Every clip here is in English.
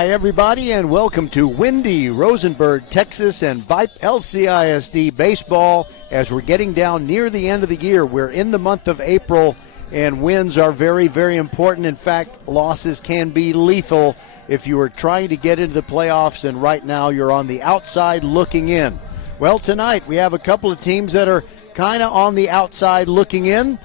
Hi, everybody, and welcome to windy Rosenberg, Texas, and Vype LCISD baseball. As we're getting down near the end of the year, we're in the month of April, and wins are very, very important. In fact, losses can be lethal if you are trying to get into the playoffs, and right now you're on the outside looking in. Well, tonight we have a couple of teams that are kind of on the outside looking in,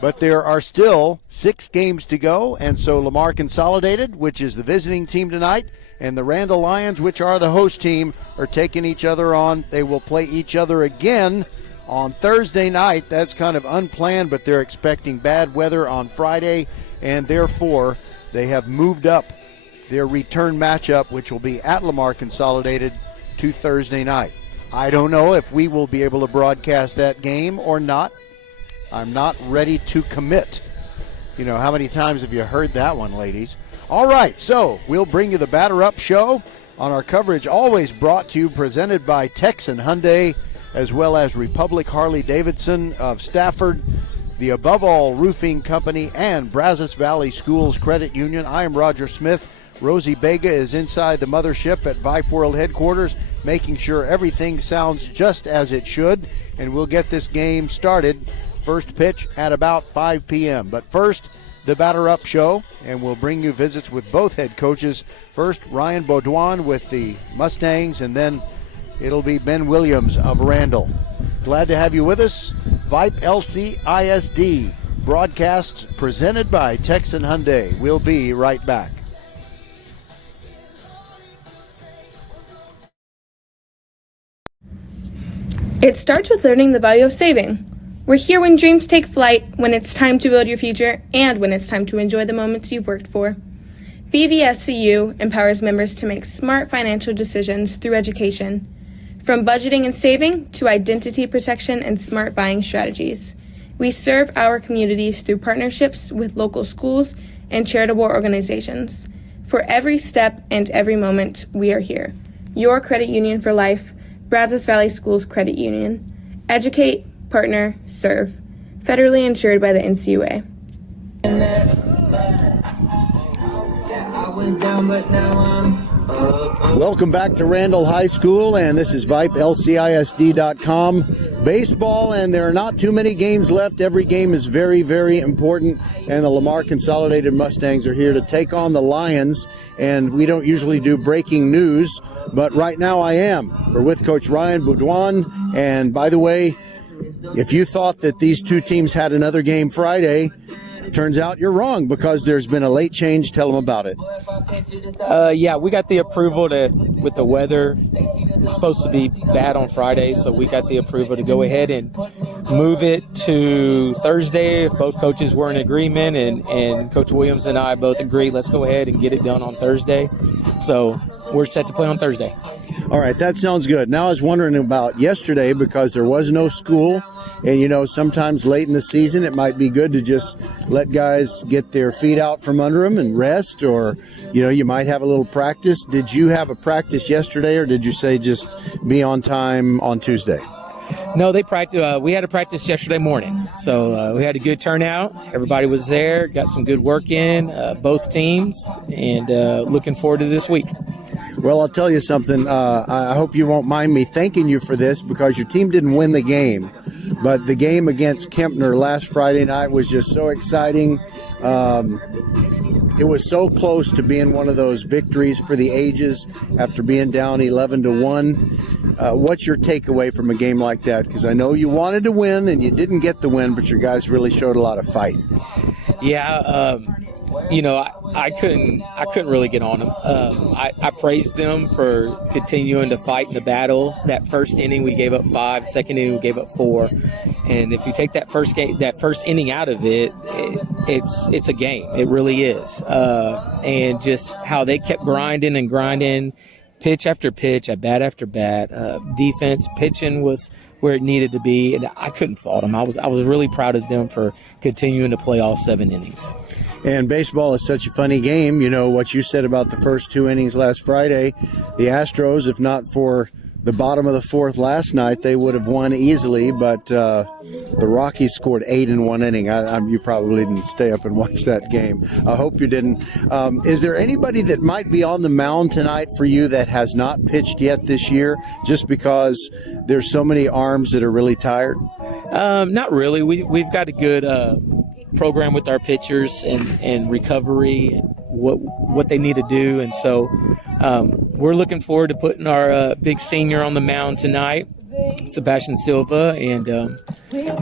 but there are still 6 games to go, and so Lamar Consolidated, which is the visiting team tonight, and the Randle Lions, which are the host team, are taking each other on. They will play each other again on Thursday night. That's kind of unplanned, but they're expecting bad weather on Friday, and therefore they have moved up their return matchup, which will be at Lamar Consolidated, to Thursday night. I don't know if we will be able to broadcast that game or not. I'm not ready to commit. You know, how many times have you heard that one, ladies? All right, so we'll bring you the Batter Up Show on our coverage, always brought to you, presented by Texan Hyundai, as well as Republic Harley-Davidson of Stafford, the Above All Roofing Company, and Brazos Valley Schools Credit Union. I am Roger Smith. Rosie Bega is inside the mothership at Vype World headquarters, making sure everything sounds just as it should, and we'll get this game started. First pitch at about 5 p.m. But first, the Batter Up Show, and we'll bring you visits with both head coaches. First, Ryan Baudouin with the Mustangs, and then it'll be Ben Williams of Randle. Glad to have you with us. Vype LCISD broadcasts presented by Texan Hyundai. We'll be right back. It starts with learning the value of saving. We're here when dreams take flight, when it's time to build your future, and when it's time to enjoy the moments you've worked for. BVSCU empowers members to make smart financial decisions through education, from budgeting and saving to identity protection and smart buying strategies. We serve our communities through partnerships with local schools and charitable organizations. For every step and every moment, we are here. Your credit union for life, Brazos Valley Schools Credit Union. Educate, partner, serve. Federally insured by the NCUA. Welcome back to Randle High School, and this is Vype LCISD.com baseball, and there are not too many games left. Every game is very, very important, and the Lamar Consolidated Mustangs are here to take on the Lions, and we don't usually do breaking news, but right now I am. We're with Coach Ryan Baudouin, and by the way, if you thought that these two teams had another game Friday, turns out you're wrong because there's been a late change. Tell them about it. Yeah, we got the approval with the weather. It's supposed to be bad on Friday, so we got the approval to go ahead and move it to Thursday if both coaches were in agreement, and Coach Williams and I both agreed, let's go ahead and get it done on Thursday. So we're set to play on Thursday. All right, that sounds good. Now I was wondering about yesterday because there was no school, and you know, sometimes late in the season it might be good to just let guys get their feet out from under them and rest, or you know, you might have a little practice. Did you have a practice yesterday, or did you say just be on time on Tuesday? No, they practiced. We had a practice yesterday morning, so we had a good turnout. Everybody was there, got some good work in, both teams, and looking forward to this week. Well, I'll tell you something. I hope you won't mind me thanking you for this because your team didn't win the game, but the game against Kempner last Friday night was just so exciting. It was so close to being one of those victories for the ages after being down 11-1. What's your takeaway from a game like that? Because I know you wanted to win and you didn't get the win, but your guys really showed a lot of fight. Yeah, you know, I couldn't really get on them. I praised them for continuing to fight in the battle. That first inning we gave up 5, second inning we gave up 4, and if you take that first inning out of it, it's a game. It really is. And just how they kept grinding, pitch after pitch, at bat after bat. Defense, pitching was where it needed to be, and I couldn't fault them. I was really proud of them for continuing to play all 7 innings. And baseball is such a funny game. You know, what you said about the first 2 innings last Friday, the Astros, if not for the bottom of the fourth last night, they would have won easily, but the Rockies scored 8 in one inning. You probably didn't stay up and watch that game. I hope you didn't. Is there anybody that might be on the mound tonight for you that has not pitched yet this year, just because there's so many arms that are really tired? Not really. We've got a good program with our pitchers and recovery and what they need to do, and so we're looking forward to putting our big senior on the mound tonight, Sebastian Silva, and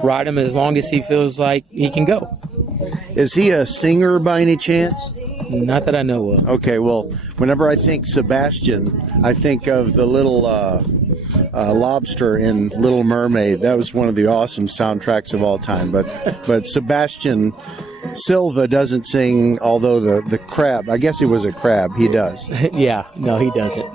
ride him as long as he feels like he can go. Is he a singer by any chance? Not that I know of. Okay, well, whenever I think Sebastian, I think of the little lobster in Little Mermaid. That was one of the awesome soundtracks of all time. But Sebastian Silva doesn't sing, although the crab, I guess he was a crab, he does. Yeah, no, he doesn't.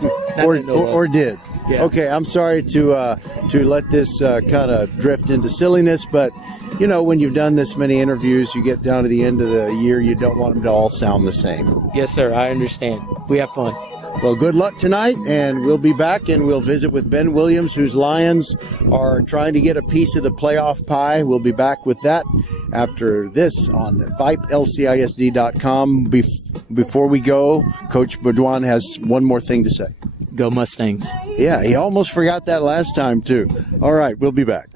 Or did. Yeah. Okay, I'm sorry to let this kind of drift into silliness, but you know, when you've done this many interviews, you get down to the end of the year, you don't want them to all sound the same. Yes, sir, I understand. We have fun. Well, good luck tonight, and we'll be back, and we'll visit with Ben Williams, whose Lions are trying to get a piece of the playoff pie. We'll be back with that after this on VypeLCISD.com. Before we go, Coach Baudouin has one more thing to say. Go Mustangs. Yeah, he almost forgot that last time, too. All right, we'll be back.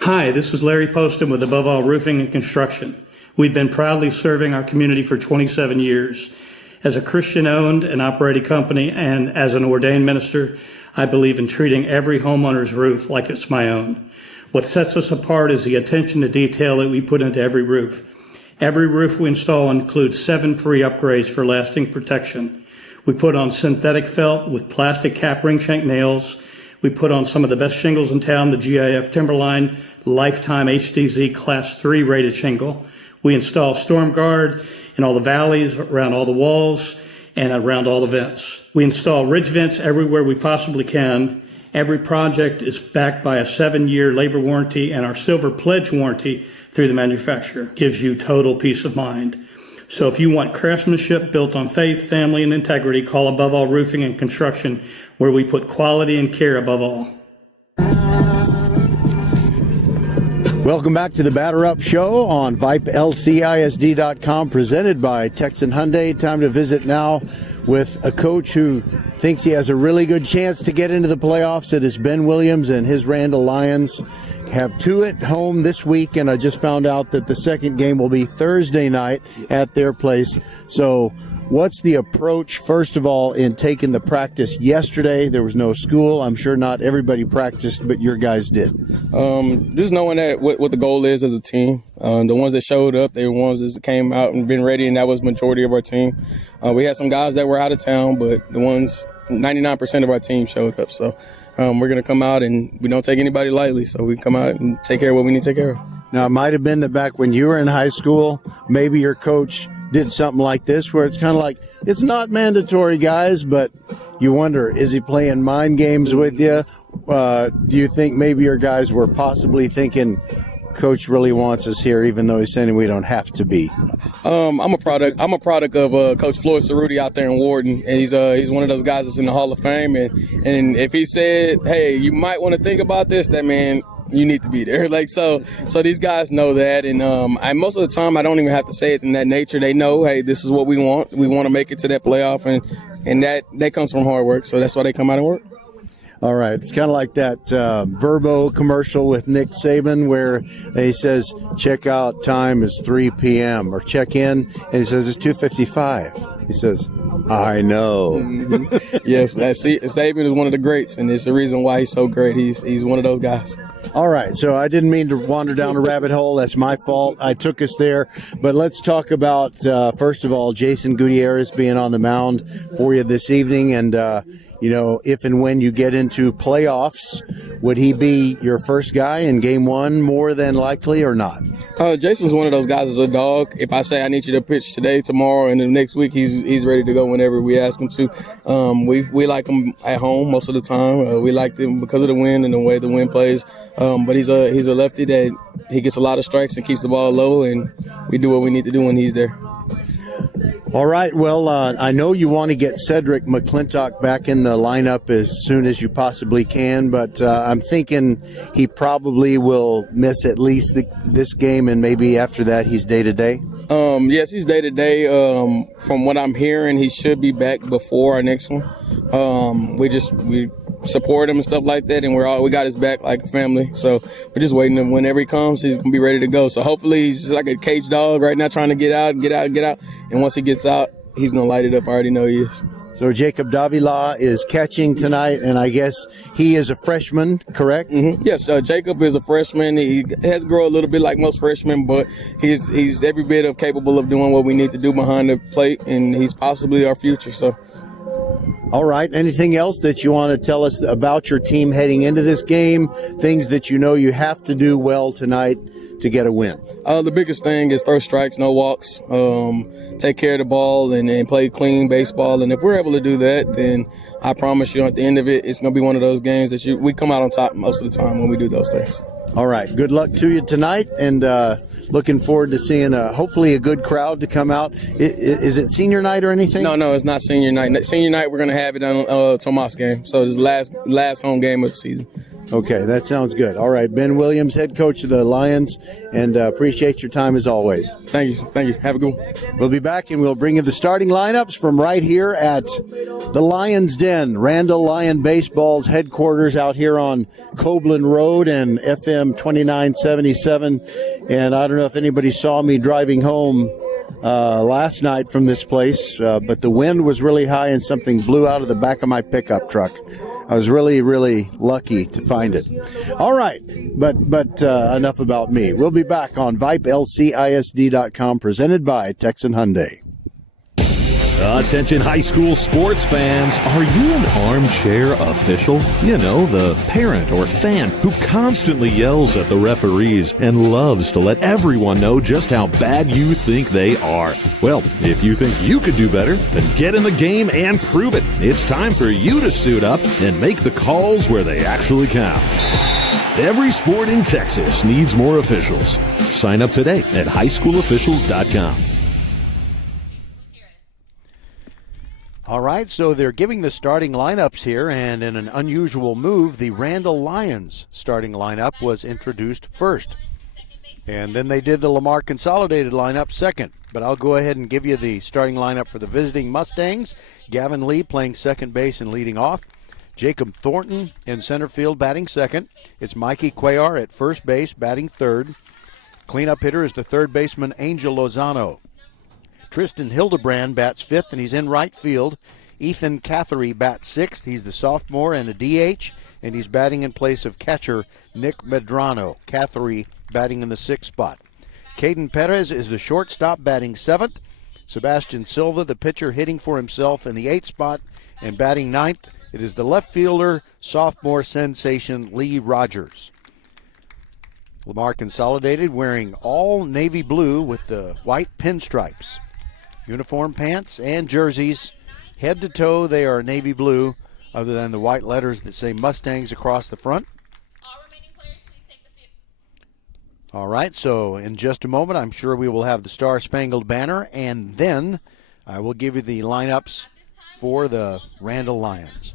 Hi, this is Larry Poston with Above All Roofing and Construction. We've been proudly serving our community for 27 years. As a Christian-owned and operated company and as an ordained minister, I believe in treating every homeowner's roof like it's my own. What sets us apart is the attention to detail that we put into every roof. Every roof we install includes 7 free upgrades for lasting protection. We put on synthetic felt with plastic cap ring shank nails. We put on some of the best shingles in town, the GIF Timberline Lifetime HDZ Class 3 rated shingle. We install Storm Guard in all the valleys, around all the walls, and around all the vents. We install ridge vents everywhere we possibly can. Every project is backed by a 7-year labor warranty, and our Silver Pledge warranty through the manufacturer gives you total peace of mind. So if you want craftsmanship built on faith, family, and integrity, call Above All Roofing and Construction, where we put quality and care above all. Welcome back to the Batter Up Show on VypeLCISD.com, presented by Texan Hyundai. Time to visit now with a coach who thinks he has a really good chance to get into the playoffs. It is Ben Williams, and his Randle Lions have 2 at home this week, and I just found out that the second game will be Thursday night at their place. So what's the approach, first of all, in taking the practice yesterday? There was no school. I'm sure not everybody practiced, but your guys did. Just knowing that what the goal is as a team. The ones that showed up, they were ones that came out and been ready, and that was the majority of our team. We had some guys that were out of town, but the ones, 99% of our team showed up. So we're going to come out, and we don't take anybody lightly. So we come out and take care of what we need to take care of. Now, it might have been that back when you were in high school, maybe your coach did something like this, where it's kind of like, it's not mandatory, guys, but you wonder, is he playing mind games with you? Do you think maybe your guys were possibly thinking, Coach really wants us here, even though he's saying we don't have to be? I'm a product of Coach Floyd Cerruti out there in Warden, and he's one of those guys that's in the Hall of Fame. And if he said, hey, you might want to think about this, that man, you need to be there. So these guys know that, and most of the time I don't even have to say it in that nature. They know, hey, this is what we want. We want to make it to that playoff, and that comes from hard work. So that's why they come out and work. All right. It's kind of like that Verbo commercial with Nick Saban where he says checkout time is 3 p.m. or check in, and he says it's 2:55. He says, I know. Mm-hmm. Yes, Saban is one of the greats, and it's the reason why he's so great. He's one of those guys. All right, so I didn't mean to wander down a rabbit hole. That's my fault. I took us there. But let's talk about, first of all, Jason Gutierrez being on the mound for you this evening. And, if and when you get into playoffs, would he be your first guy in game 1 more than likely or not? Jason's one of those guys as a dog. If I say I need you to pitch today, tomorrow, and the next week, he's ready to go whenever we ask him to. We like him at home most of the time. We like him because of the wind and the way the wind plays. But he's a lefty that he gets a lot of strikes and keeps the ball low, and we do what we need to do when he's there. All right. Well, I know you want to get Cedric McClintock back in the lineup as soon as you possibly can, but I'm thinking he probably will miss at least this game, and maybe after that he's day-to-day. Yes, he's day-to-day. From what I'm hearing, he should be back before our next one. We support him and stuff like that, and we got his back like a family. So we're just waiting, and whenever he comes, he's gonna be ready to go. So hopefully he's just like a caged dog right now, trying to get out. And once he gets out, he's gonna light it up. I already know he is. So Jacob Davila is catching tonight, and I guess he is a freshman, correct? Mm-hmm. Yes, Jacob is a freshman. He has to grow a little bit like most freshmen, but he's every bit of capable of doing what we need to do behind the plate, and he's possibly our future. So. All right. Anything else that you want to tell us about your team heading into this game? Things that you know you have to do well tonight to get a win? The biggest thing is throw strikes, no walks, take care of the ball, and play clean baseball. And if we're able to do that, then I promise you at the end of it, it's going to be one of those games that we come out on top most of the time when we do those things. All right. Good luck to you tonight, and looking forward to seeing hopefully a good crowd to come out. Is it senior night or anything? No, it's not senior night. Senior night, we're going to have it on Tomas game. So it's the last home game of the season. Okay, that sounds good. All right, Ben Williams, head coach of the Lions, and appreciate your time as always. Thank you. Have a good one. We'll be back, and we'll bring you the starting lineups from right here at the Lions Den, Randle Lion Baseball's headquarters out here on Copeland Road and FM 2977. And I don't know if anybody saw me driving home last night from this place, but the wind was really high and something blew out of the back of my pickup truck. I was really, really lucky to find it. All right, but enough about me. We'll be back on VypeLCISD.com, presented by Texan Hyundai. Attention high school sports fans, are you an armchair official? You know, the parent or fan who constantly yells at the referees and loves to let everyone know just how bad you think they are. Well, if you think you could do better, then get in the game and prove it. It's time for you to suit up and make the calls where they actually count. Every sport in Texas needs more officials. Sign up today at highschoolofficials.com. All right, so they're giving the starting lineups here, and in an unusual move, the Randle Lions starting lineup was introduced first. And then they did the Lamar Consolidated lineup second. But I'll go ahead and give you the starting lineup for the visiting Mustangs. Gavin Lee playing second base and leading off. Jacob Thornton in center field batting second. It's Mikey Cuellar at first base batting third. Cleanup hitter is the third baseman Angel Lozano. Tristan Hildebrand bats fifth, and he's in right field. Ethan Catherine bats sixth. He's the sophomore and a DH, and he's batting in place of catcher Nick Medrano. Catherine batting in the sixth spot. Caden Perez is the shortstop batting seventh. Sebastian Silva, the pitcher, hitting for himself in the eighth spot, and batting ninth, it is the left fielder, sophomore sensation Lee Rogers. Lamar Consolidated wearing all navy blue with the white pinstripes. Uniform pants and jerseys, head to toe, they are navy blue, other than the white letters that say Mustangs across the front. All remaining players, please take the field. All right, so in just a moment, I'm sure we will have the Star Spangled Banner, and then I will give you the lineups for the Randle Lions.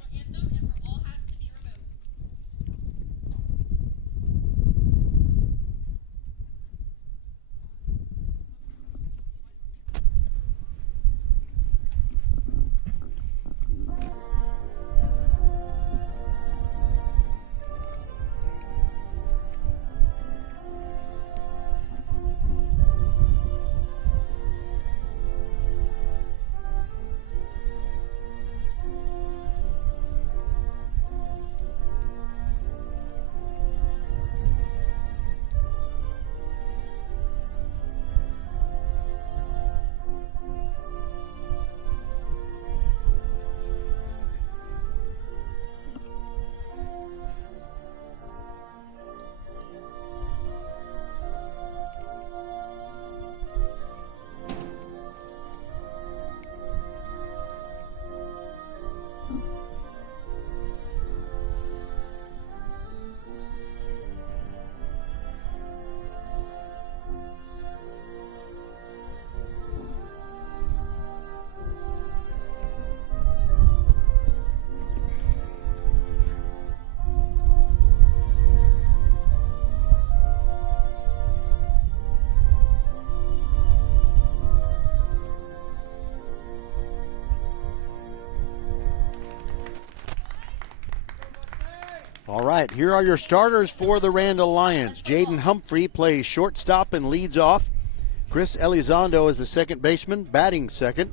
All right, here are your starters for the Randle Lions. Jaden Humphrey plays shortstop and leads off. Chris Elizondo is the second baseman, batting second.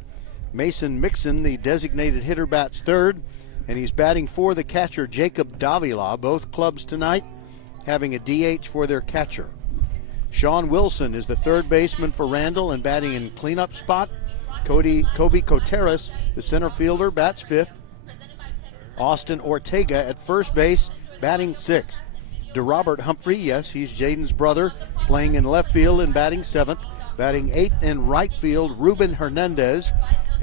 Mason Mixon, the designated hitter, bats third. And he's batting for the catcher, Jacob Davila. Both clubs tonight having a DH for their catcher. Sean Wilson is the third baseman for Randle and batting in cleanup spot. Kobe Coteras, the center fielder, bats fifth. Austin Ortega at first base, batting sixth. DeRobert Humphrey, yes, he's Jaden's brother, playing in left field and batting seventh. Batting eighth in right field, Ruben Hernandez.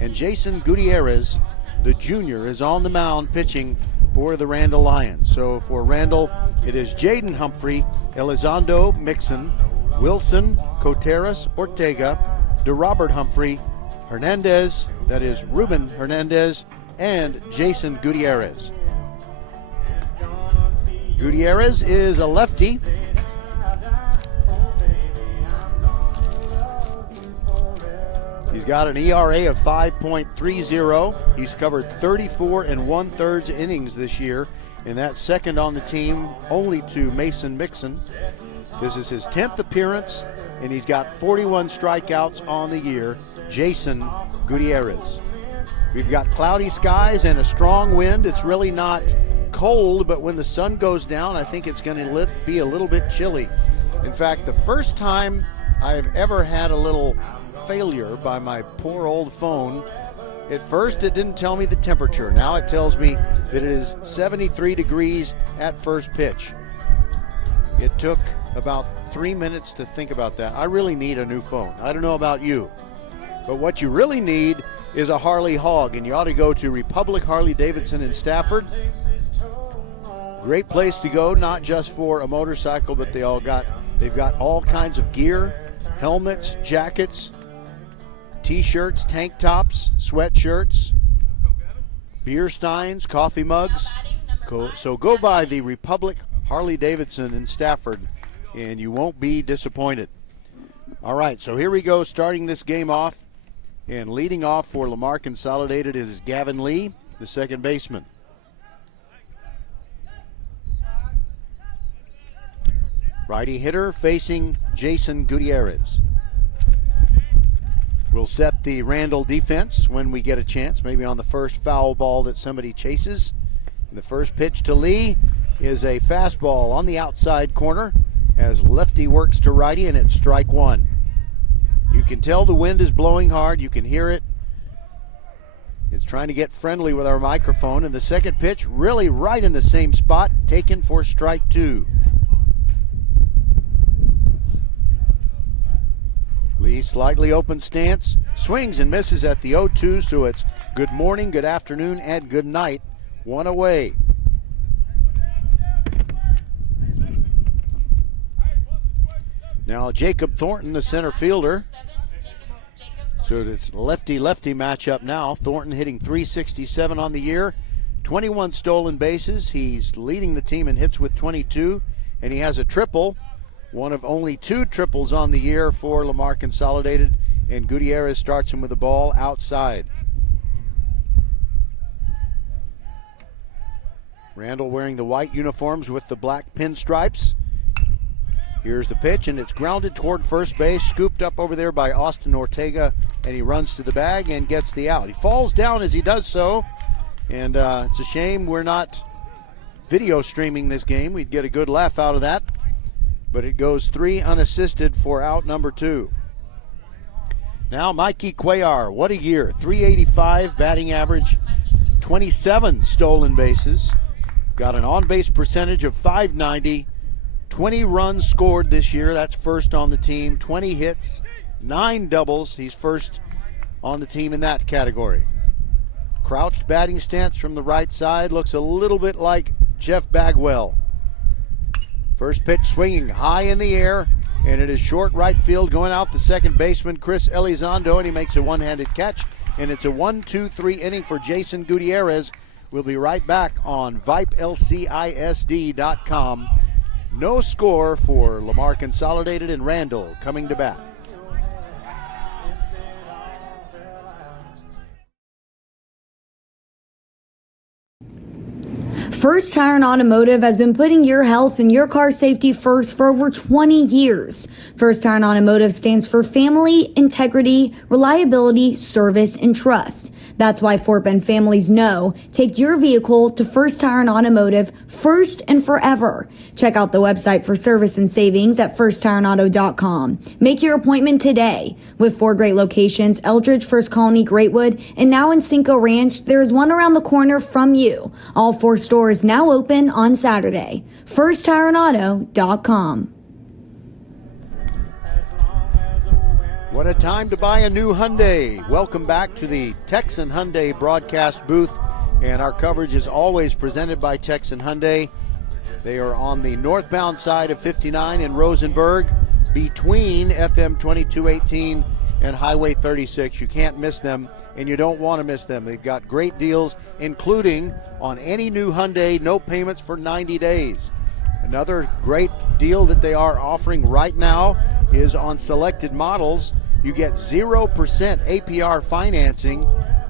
And Jason Gutierrez, the junior, is on the mound pitching for the Randle Lions. So for Randle, it is Jaden Humphrey, Elizondo, Mixon, Wilson, Coteras, Ortega, DeRobert Humphrey, Hernandez, that is Ruben Hernandez, and Jason Gutierrez. Gutierrez is a lefty. He's got an ERA of 5.30. He's covered 34 1/3 innings this year, and that's second on the team only to Mason Mixon. This is his 10th appearance, and he's got 41 strikeouts on the year. Jason Gutierrez. We've got cloudy skies and a strong wind. It's really not cold, but when the sun goes down, I think it's going to be a little bit chilly. In fact, the first time I've ever had a little failure by my poor old phone, at first it didn't tell me the temperature. Now it tells me that it is 73 degrees at first pitch. It took about 3 minutes to think about that. I really need a new phone. I don't know about you, but what you really need is a Harley Hog, and you ought to go to Republic Harley Davidson in Stafford. Great place to go, not just for a motorcycle, but they've got all kinds of gear, helmets, jackets, t-shirts, tank tops, sweatshirts, beer steins, coffee mugs. So go by the Republic Harley Davidson in Stafford, and you won't be disappointed. All right, so here we go, starting this game off. And leading off for Lamar Consolidated is Gavin Lee, the second baseman. Righty hitter facing Jason Gutierrez. We'll set the Randle defense when we get a chance, maybe on the first foul ball that somebody chases. And the first pitch to Lee is a fastball on the outside corner as lefty works to righty, and it's strike one. You can tell the wind is blowing hard. You can hear it. It's trying to get friendly with our microphone. And the second pitch, really right in the same spot, taken for strike two. Lee, slightly open stance, swings and misses at the 0-2, so it's good morning, good afternoon, and good night. One away. Now Jacob Thornton, the center fielder. So it's lefty-lefty matchup now. Thornton hitting .367 on the year, 21 stolen bases. He's leading the team in hits with 22, and he has a triple, one of only 2 triples on the year for Lamar Consolidated, and Gutierrez starts him with the ball outside. Randle wearing the white uniforms with the black pinstripes. Here's the pitch, and it's grounded toward first base, scooped up over there by Austin Ortega, and he runs to the bag and gets the out. He falls down as he does so, and it's a shame we're not video streaming this game. We'd get a good laugh out of that, but it goes 3 unassisted for out number 2. Now Mikey Cuellar, what a year, .385 batting average, 27 stolen bases, got an on-base percentage of .590, 20 runs scored this year. That's first on the team. 20 hits, 9 doubles. He's first on the team in that category. Crouched batting stance from the right side. Looks a little bit like Jeff Bagwell. First pitch swinging high in the air, and it is short right field going out the second baseman, Chris Elizondo, and he makes a one-handed catch, and it's a 1-2-3 inning for Jason Gutierrez. We'll be right back on VypeLCISD.com. No score for Lamar Consolidated and Randle coming to bat. First Tire and Automotive has been putting your health and your car safety first for over 20 years. First Tire and Automotive stands for family, integrity, reliability, service, and trust. That's why Fort Bend families know take your vehicle to First Tire and Automotive first and forever. Check out the website for service and savings at firsttireandauto.com. Make your appointment today. With 4 great locations, Eldridge, First Colony, Greatwood, and now in Cinco Ranch, there's one around the corner from you. All 4 stores now open on Saturday. FirstTireandAuto.com. What a time to buy a new Hyundai. Welcome back to the Texan Hyundai broadcast booth, and our coverage is always presented by Texan Hyundai. They are on the northbound side of 59 in Rosenberg, between FM 2218 and Highway 36. You can't miss them, and you don't want to miss them. They've got great deals, including on any new Hyundai, no payments for 90 days. Another great deal that they are offering right now is on selected models. You get 0% APR financing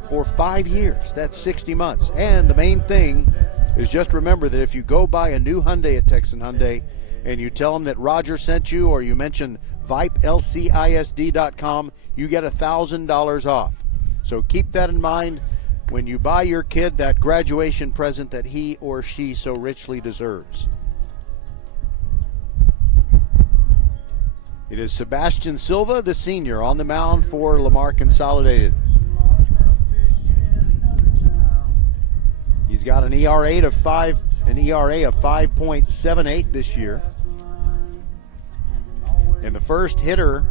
for 5 years. That's 60 months. And the main thing is just remember that if you go buy a new Hyundai at Texan Hyundai and you tell them that Roger sent you, or you mention Vype, LCISD.com, you get $1,000 off. So keep that in mind when you buy your kid that graduation present that he or she so richly deserves. It is Sebastian Silva, the senior, on the mound for Lamar Consolidated. He's got an ERA of 5.78 this year. And the first hitter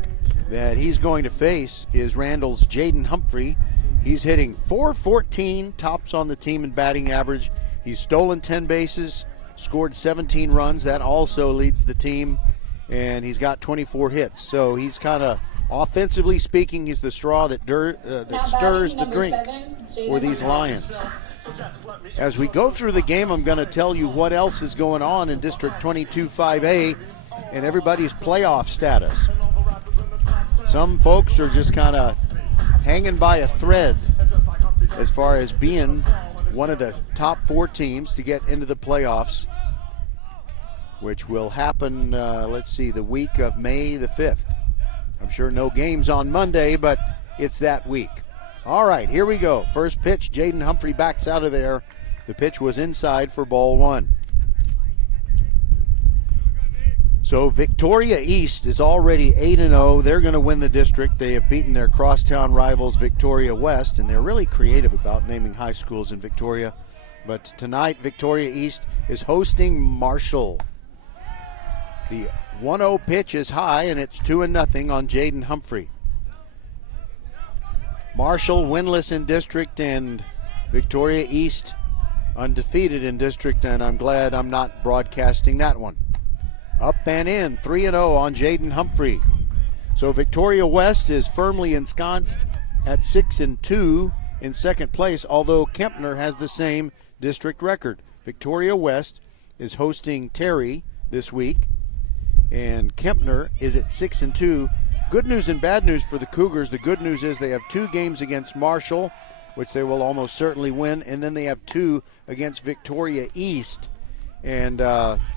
that he's going to face is Randle's Jaden Humphrey. He's hitting .414, tops on the team in batting average. He's stolen 10 bases, scored 17 runs. That also leads the team. And he's got 24 hits. So he's kind of, offensively speaking, he's the straw that stirs the drink for these Lions. As we go through the game, I'm going to tell you what else is going on in District 22-5A and everybody's playoff status. Some folks are just kind of hanging by a thread as far as being one of the top 4 teams to get into the playoffs, which will happen, the week of May the 5th. I'm sure no games on Monday, but it's that week. All right, here we go. First pitch, Jaden Humphrey backs out of there. The pitch was inside for ball 1. So Victoria East is already 8-0. They're going to win the district. They have beaten their crosstown rivals Victoria West, and they're really creative about naming high schools in Victoria. But tonight, Victoria East is hosting Marshall. The 1-0 pitch is high, and it's 2-0 on Jaden Humphrey. Marshall winless in district, and Victoria East undefeated in district, and I'm glad I'm not broadcasting that one. Up and in, 3-0 on Jaden Humphrey. So Victoria West is firmly ensconced at 6-2 in second place, although Kempner has the same district record. Victoria West is hosting Terry this week, and Kempner is at 6-2. Good news and bad news for the Cougars. The good news is they have 2 games against Marshall, which they will almost certainly win, and then they have 2 against Victoria East. And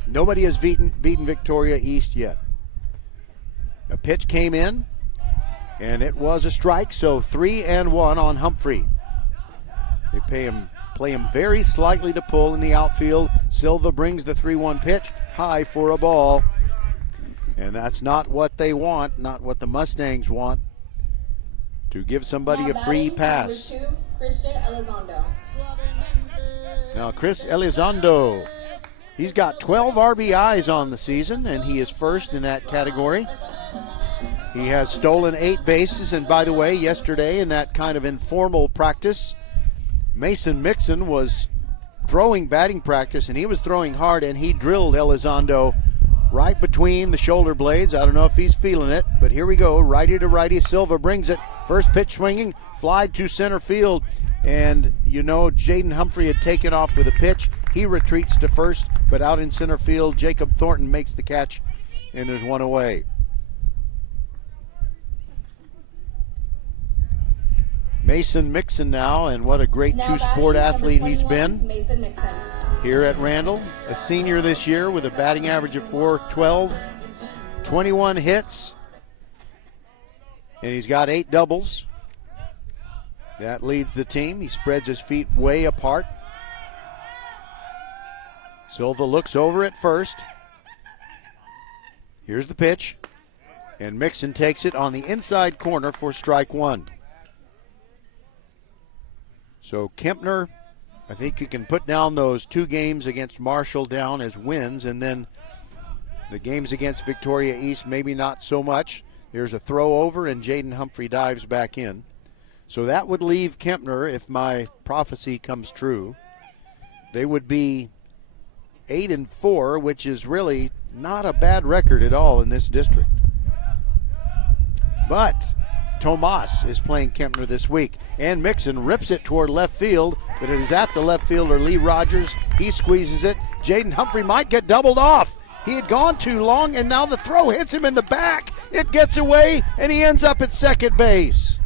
nobody has beaten Victoria East yet. A pitch came in, and it was a strike, so 3-1 on Humphrey. They play him very slightly to pull in the outfield. Silva brings the 3-1 pitch, high for a ball. And that's not what they want, not what the Mustangs want, to give somebody a free pass. Number 2, Christian Elizondo. Now Chris Elizondo, he's got 12 RBIs on the season, and he is first in that category. He has stolen 8 bases, and by the way, yesterday in that kind of informal practice, Mason Mixon was throwing batting practice, and he was throwing hard, and he drilled Elizondo right between the shoulder blades. I don't know if he's feeling it, but here we go. Righty to righty. Silva brings it. First pitch swinging, fly to center field. And you know, Jaden Humphrey had taken off with a pitch. He retreats to first, but out in center field, Jacob Thornton makes the catch, and there's one away. Mason Mixon now, and what a great two-sport athlete he's been. Mason Mixon. here at Randle, a senior this year with a batting average of .412, 21 hits, and he's got 8 doubles. That leads the team. He spreads his feet way apart. Silva looks over at first. Here's the pitch, and Mixon takes it on the inside corner for strike one. So Kempner, I think you can put down those 2 games against Marshall down as wins, and then the games against Victoria East maybe not so much. There's a throw over, and Jaden Humphrey dives back in. So that would leave Kempner, if my prophecy comes true, they would be 8-4, which is really not a bad record at all in this district. But Tomas is playing Kempner this week, and Mixon rips it toward left field, but it is at the left fielder Lee Rogers. He squeezes it. Jaden Humphrey might get doubled off. He had gone too long, and now the throw hits him in the back. It gets away, and he ends up at second base.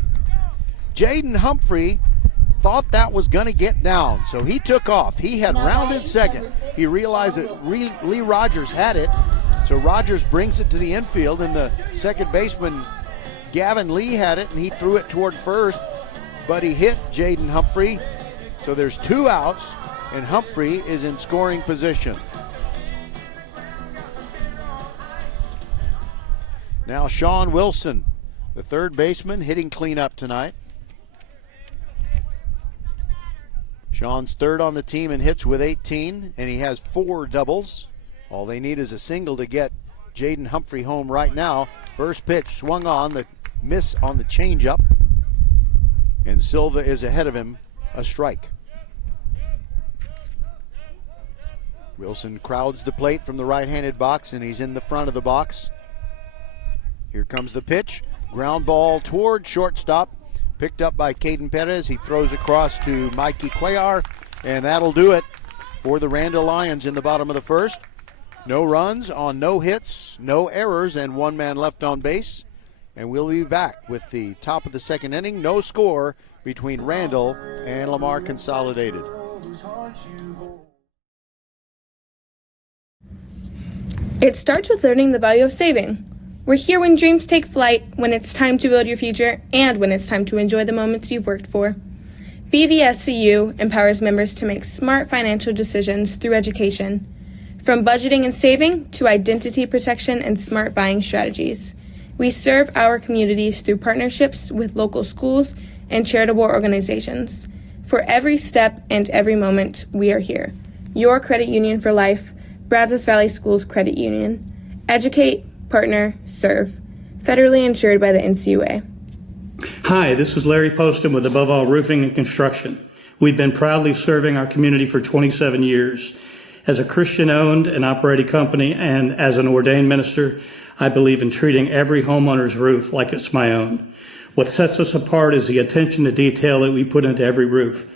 Jaden Humphrey thought that was going to get down, so he took off. He had rounded second. He realized that Lee Rogers had it, so Rogers brings it to the infield, and the second baseman, Gavin Lee, had it, and he threw it toward first, but he hit Jaden Humphrey. So there's 2 outs, and Humphrey is in scoring position. Now Sean Wilson, the third baseman, hitting cleanup tonight. Sean's third on the team in hits with 18, and he has 4 doubles. All they need is a single to get Jaden Humphrey home right now. First pitch swung on, the miss on the changeup, and Silva is ahead of him, a strike. Wilson crowds the plate from the right-handed box, and he's in the front of the box. Here comes the pitch. Ground ball toward shortstop. Picked up by Caden Perez. He throws across to Mikey Cuellar, and that'll do it for the Randle Lions in the bottom of the first. No runs on no hits, no errors, and 1 man left on base. And we'll be back with the top of the second inning. No score between Randle and Lamar Consolidated. It starts with learning the value of saving. We're here when dreams take flight, when it's time to build your future, and when it's time to enjoy the moments you've worked for. BVSCU empowers members to make smart financial decisions through education. From budgeting and saving to identity protection and smart buying strategies. We serve our communities through partnerships with local schools and charitable organizations. For every step and every moment, we are here. Your credit union for life, Brazos Valley Schools Credit Union. Educate, partner, serve. Federally insured by the NCUA. Hi, this is Larry Poston with Above All Roofing and Construction. We've been proudly serving our community for 27 years. As a Christian-owned and operated company and as an ordained minister, I believe in treating every homeowner's roof like it's my own. What sets us apart is the attention to detail that we put into every roof.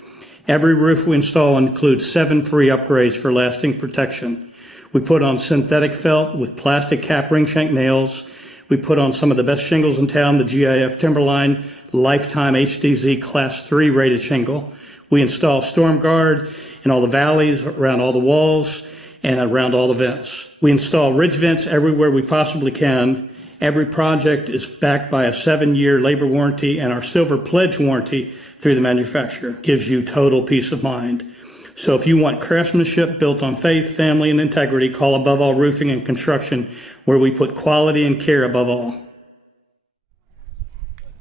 Every roof we install includes 7 free upgrades for lasting protection. We put on synthetic felt with plastic cap ring shank nails. We put on some of the best shingles in town, the GIF Timberline Lifetime HDZ Class 3 rated shingle. We install Storm Guard in all the valleys, around all the walls, and around all the vents. We install ridge vents everywhere we possibly can. Every project is backed by a 7-year labor warranty, and our Silver Pledge warranty through the manufacturer gives you total peace of mind. So if you want craftsmanship built on faith, family, and integrity, call Above All Roofing and Construction, where we put quality and care above all.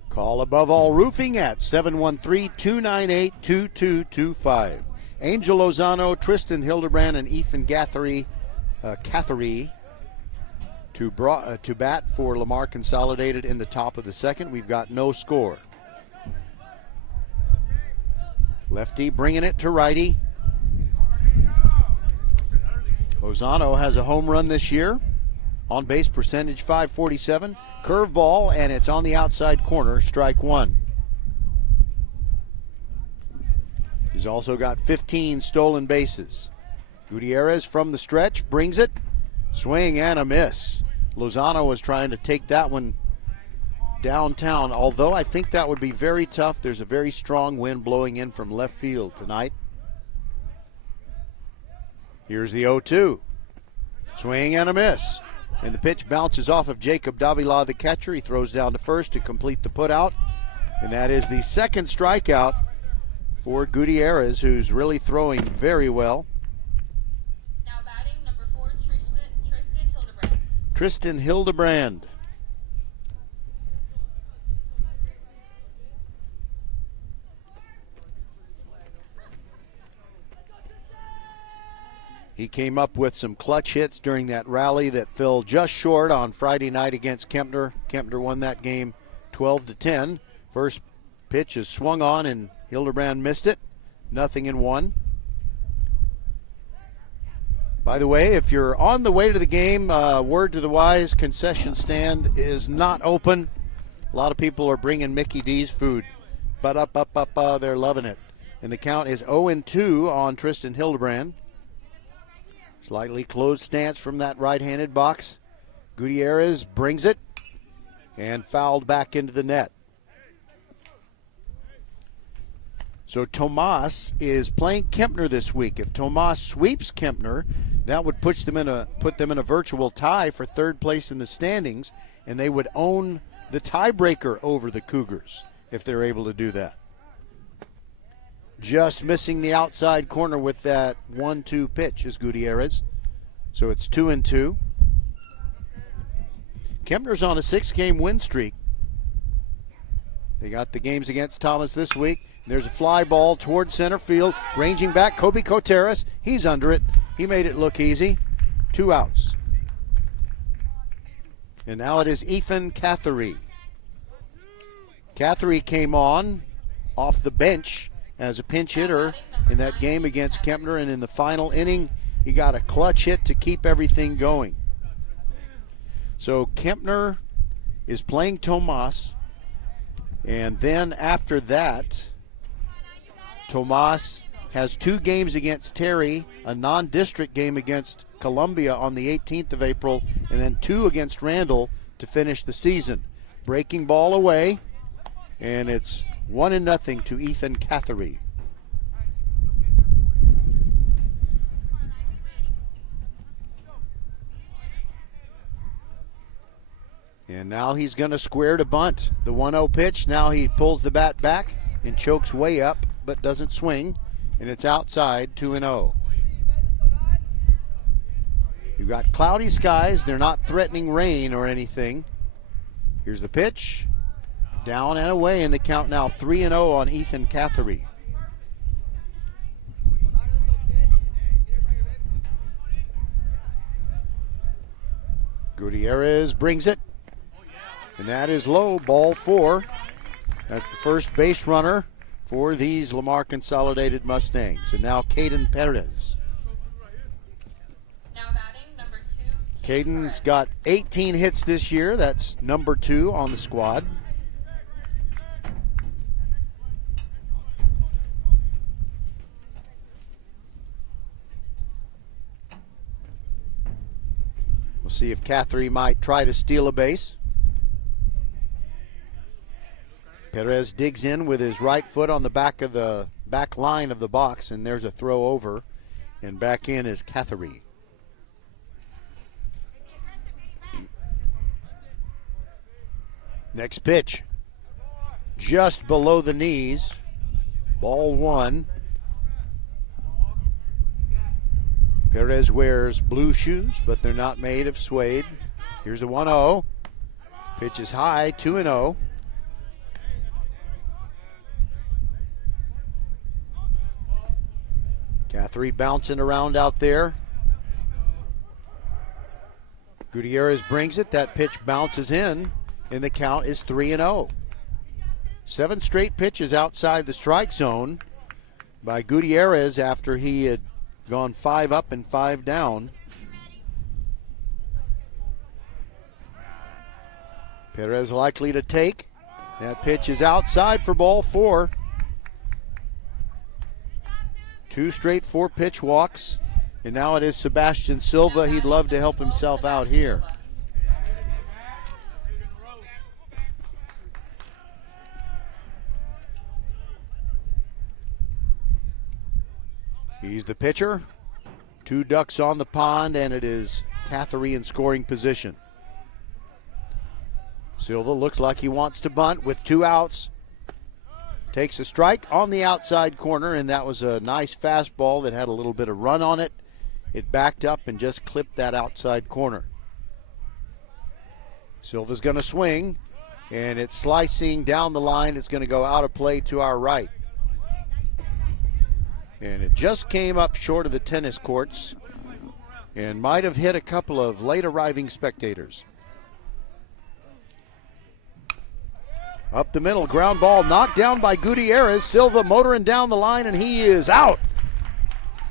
Call Above All Roofing at 713-298-2225. Angel Lozano, Tristan Hildebrand, and Ethan Catherine to bat for Lamar Consolidated in the top of the second. We've got no score. Lefty bringing it to righty. Lozano has a home run this year. On base percentage .547. Curveball, and it's on the outside corner, strike one. He's also got 15 stolen bases. Gutierrez from the stretch brings it. Swing and a miss. Lozano was trying to take that one downtown, although I think that would be very tough. There's a very strong wind blowing in from left field tonight. Here's the 0-2. Swing and a miss. And the pitch bounces off of Jacob Davila, the catcher. He throws down to first to complete the putout. And that is the second strikeout for Gutierrez, who's really throwing very well. Now batting number 4, Tristan Hildebrand. Tristan Hildebrand. He came up with some clutch hits during that rally that fell just short on Friday night against Kempner. Kempner won that game 12-10. First pitch is swung on and Hildebrand missed it. 0-1. By the way, if you're on the way to the game, word to the wise, concession stand is not open. A lot of people are bringing Mickey D's food. But they're loving it. And the count is 0-2 on Tristan Hildebrand. Slightly closed stance from that right-handed box. Gutierrez brings it and fouled back into the net. So Tomas is playing Kempner this week. If Tomas sweeps Kempner, that would put them in a virtual tie for third place in the standings, and they would own the tiebreaker over the Cougars if they're able to do that. Just missing the outside corner with that 1-2 pitch is Gutierrez. So it's 2-2. Kempner's on a 6-game win streak. They got the games against Thomas this week. There's a fly ball toward center field. Ranging back, Kobe Coteras. He's under it. He made it look easy. 2 outs. And now it is Ethan Catheree. Catheree came on off the bench as a pinch hitter in that game against Kempner, and in the final inning, he got a clutch hit to keep everything going. So Kempner is playing Tomas, and then after that, Tomas has 2 games against Terry, a non-district game against Columbia on the 18th of April, and then 2 against Randle to finish the season. Breaking ball away, and it's 1-0 to Ethan Catheree. And now he's going to square to bunt. The 1-0 pitch, now he pulls the bat back and chokes way up, but doesn't swing, and it's outside, 2-0. You've got cloudy skies. They're not threatening rain or anything. Here's the pitch. Down and away in the count now, 3-0 on Ethan Catheree. Gutierrez brings it, and that is low, ball 4. That's the first base runner for these Lamar Consolidated Mustangs. And now Caden Perez. Now batting number 2. Caden's got 18 hits this year. That's number 2 on the squad. We'll see if Catheree might try to steal a base. Perez digs in with his right foot on the back line of the box, and there's a throw over, and back in is Catheree. Next pitch, just below the knees, ball 1. Perez wears blue shoes, but they're not made of suede. Here's the 1-0. Pitch is high, 2-0. Catheree bouncing around out there. Gutierrez brings it. That pitch bounces in, and the count is 3-0. 7 straight pitches outside the strike zone by Gutierrez after he had gone 5 up and 5 down. Perez likely to take. That pitch is outside for ball 4. 2 straight 4-pitch walks, and now it is Sebastian Silva. He'd love to help himself out here. He's the pitcher. Two ducks on the pond, and it is Catherine in scoring position. Silva looks like he wants to bunt with 2 outs. Takes a strike on the outside corner, and that was a nice fastball that had a little bit of run on it. It backed up and just clipped that outside corner. Silva's going to swing, and it's slicing down the line. It's going to go out of play to our right. And it just came up short of the tennis courts and might have hit a couple of late arriving spectators. Up the middle, ground ball knocked down by Gutierrez. Silva motoring down the line, and he is out.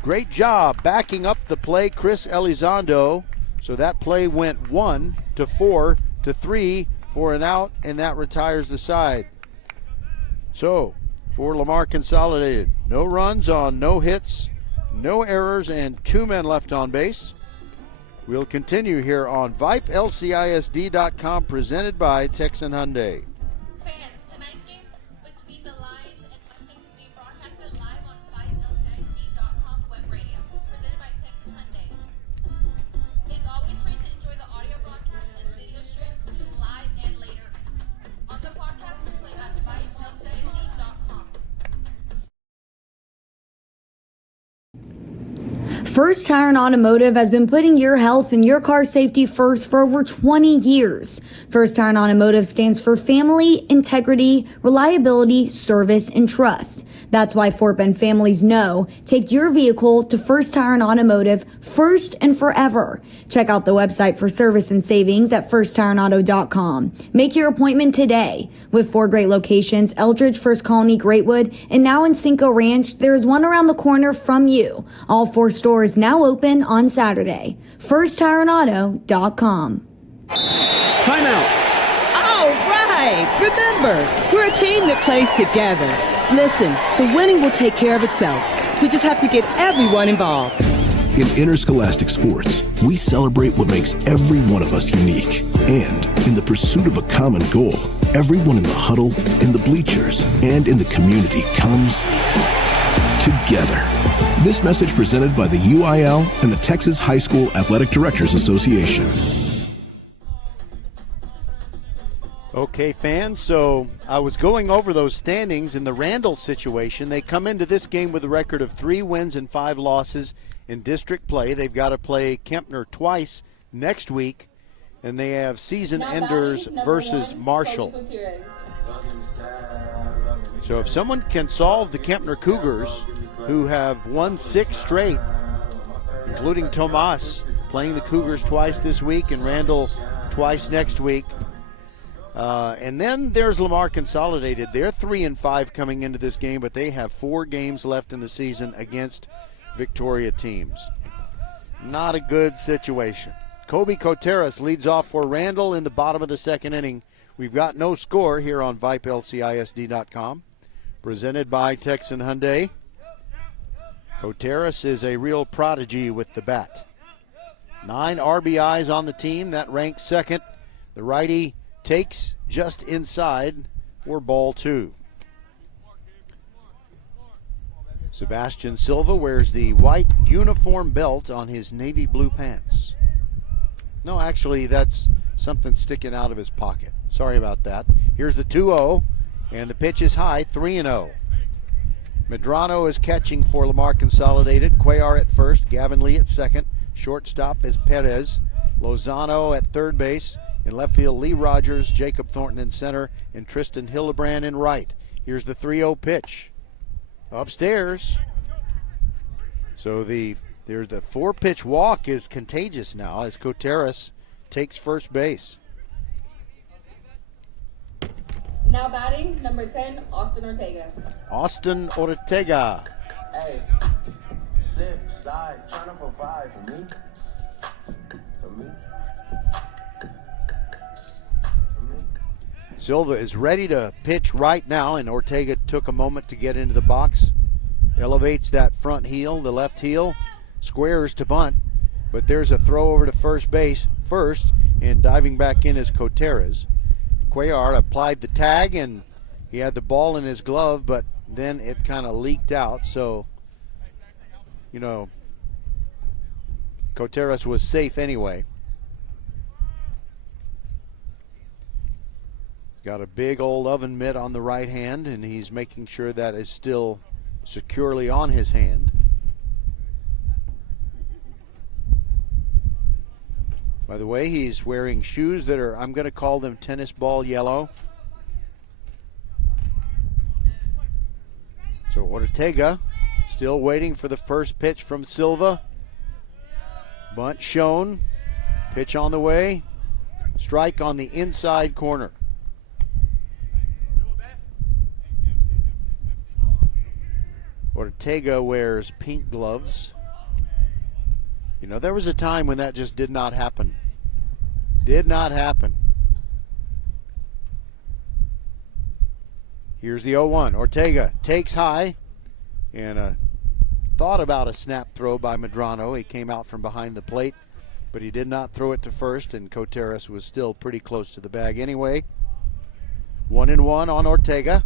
Great job backing up the play, Chris Elizondo. So that play went 1 to 4 to 3 for an out, and that retires the side. So for Lamar Consolidated, no runs on no hits, no errors, and 2 men left on base. We'll continue here on VypeLCISD.com, presented by Texan Hyundai. Fans, tonight's games between the lines and Weston will be broadcasted live on VypeLCISD.com web radio, presented by Texan Hyundai. It's always free to enjoy the audio broadcast and video streams live and later on the podcast replay at VypeLCISD.com. First Tire and Automotive has been putting your health and your car safety first for over 20 years. First Tire and Automotive stands for family, integrity, reliability, service, and trust. That's why Fort Bend families know take your vehicle to First Tire and Automotive first and forever. Check out the website for service and savings at firsttireandauto.com. Make your appointment today. With 4 great locations, Eldridge, First Colony, Greatwood, and now in Cinco Ranch, there is one around the corner from you. All 4 stores now open on Saturday. FirstTireandAuto.com. Timeout. All right. Remember, we're a team that plays together. Listen, the winning will take care of itself. We just have to get everyone involved. In interscholastic sports, we celebrate what makes every one of us unique. And in the pursuit of a common goal, everyone in the huddle, in the bleachers, and in the community comes together. This message presented by the UIL and the Texas High School Athletic Directors Association. Okay, fans, so I was going over those standings in the Randle situation. They come into this game with a record of 3 wins and 5 losses in district play. They've got to play Kempner twice next week, and they have season enders versus Marshall. So if someone can solve the Kempner Cougars, who have won 6 straight, including Tomas playing the Cougars twice this week and Randle twice next week. And then there's Lamar Consolidated. They're 3-5 coming into this game, but they have 4 games left in the season against Victoria teams. Not a good situation. Kobe Coteras leads off for Randle in the bottom of the 2nd inning. We've got no score here on VypeLCISD.com. Presented by Texan Hyundai. Coteras is a real prodigy with the bat. 9 RBIs on the team. That ranks 2nd. The righty takes just inside for ball 2. Sebastian Silva wears the white uniform belt on his navy blue pants. No, actually, that's something sticking out of his pocket. Sorry about that. Here's the 2-0, and the pitch is high, 3-0. Medrano is catching for Lamar Consolidated. Cuellar at first, Gavin Lee at second. Shortstop is Perez. Lozano at third base. In left field, Lee Rogers, Jacob Thornton in center, and Tristan Hildebrand in right. Here's the 3-0 pitch. Upstairs. So the 4-pitch walk is contagious now as Coteras takes first base. Now batting, number 10, Austin Ortega. Austin Ortega. Hey, sip, slide, trying to provide for me. For me. Silva is ready to pitch right now, and Ortega took a moment to get into the box. Elevates that front heel, the left heel, squares to bunt, but there's a throw over to first base first, and diving back in is Coteras. Cuellar applied the tag, and he had the ball in his glove, but then it kind of leaked out. So, Coteras was safe anyway. Got a big old oven mitt on the right hand, and he's making sure that is still securely on his hand. By the way, he's wearing shoes that are, I'm going to call them tennis ball yellow. So Ortega still waiting for the first pitch from Silva. Bunt shown. Pitch on the way. Strike on the inside corner. Ortega wears pink gloves. You know, there was a time when that just did not happen. Did not happen. Here's the 0-1. Ortega takes high, and thought about a snap throw by Medrano. He came out from behind the plate, but he did not throw it to first, and Coteras was still pretty close to the bag anyway. 1-1 on Ortega.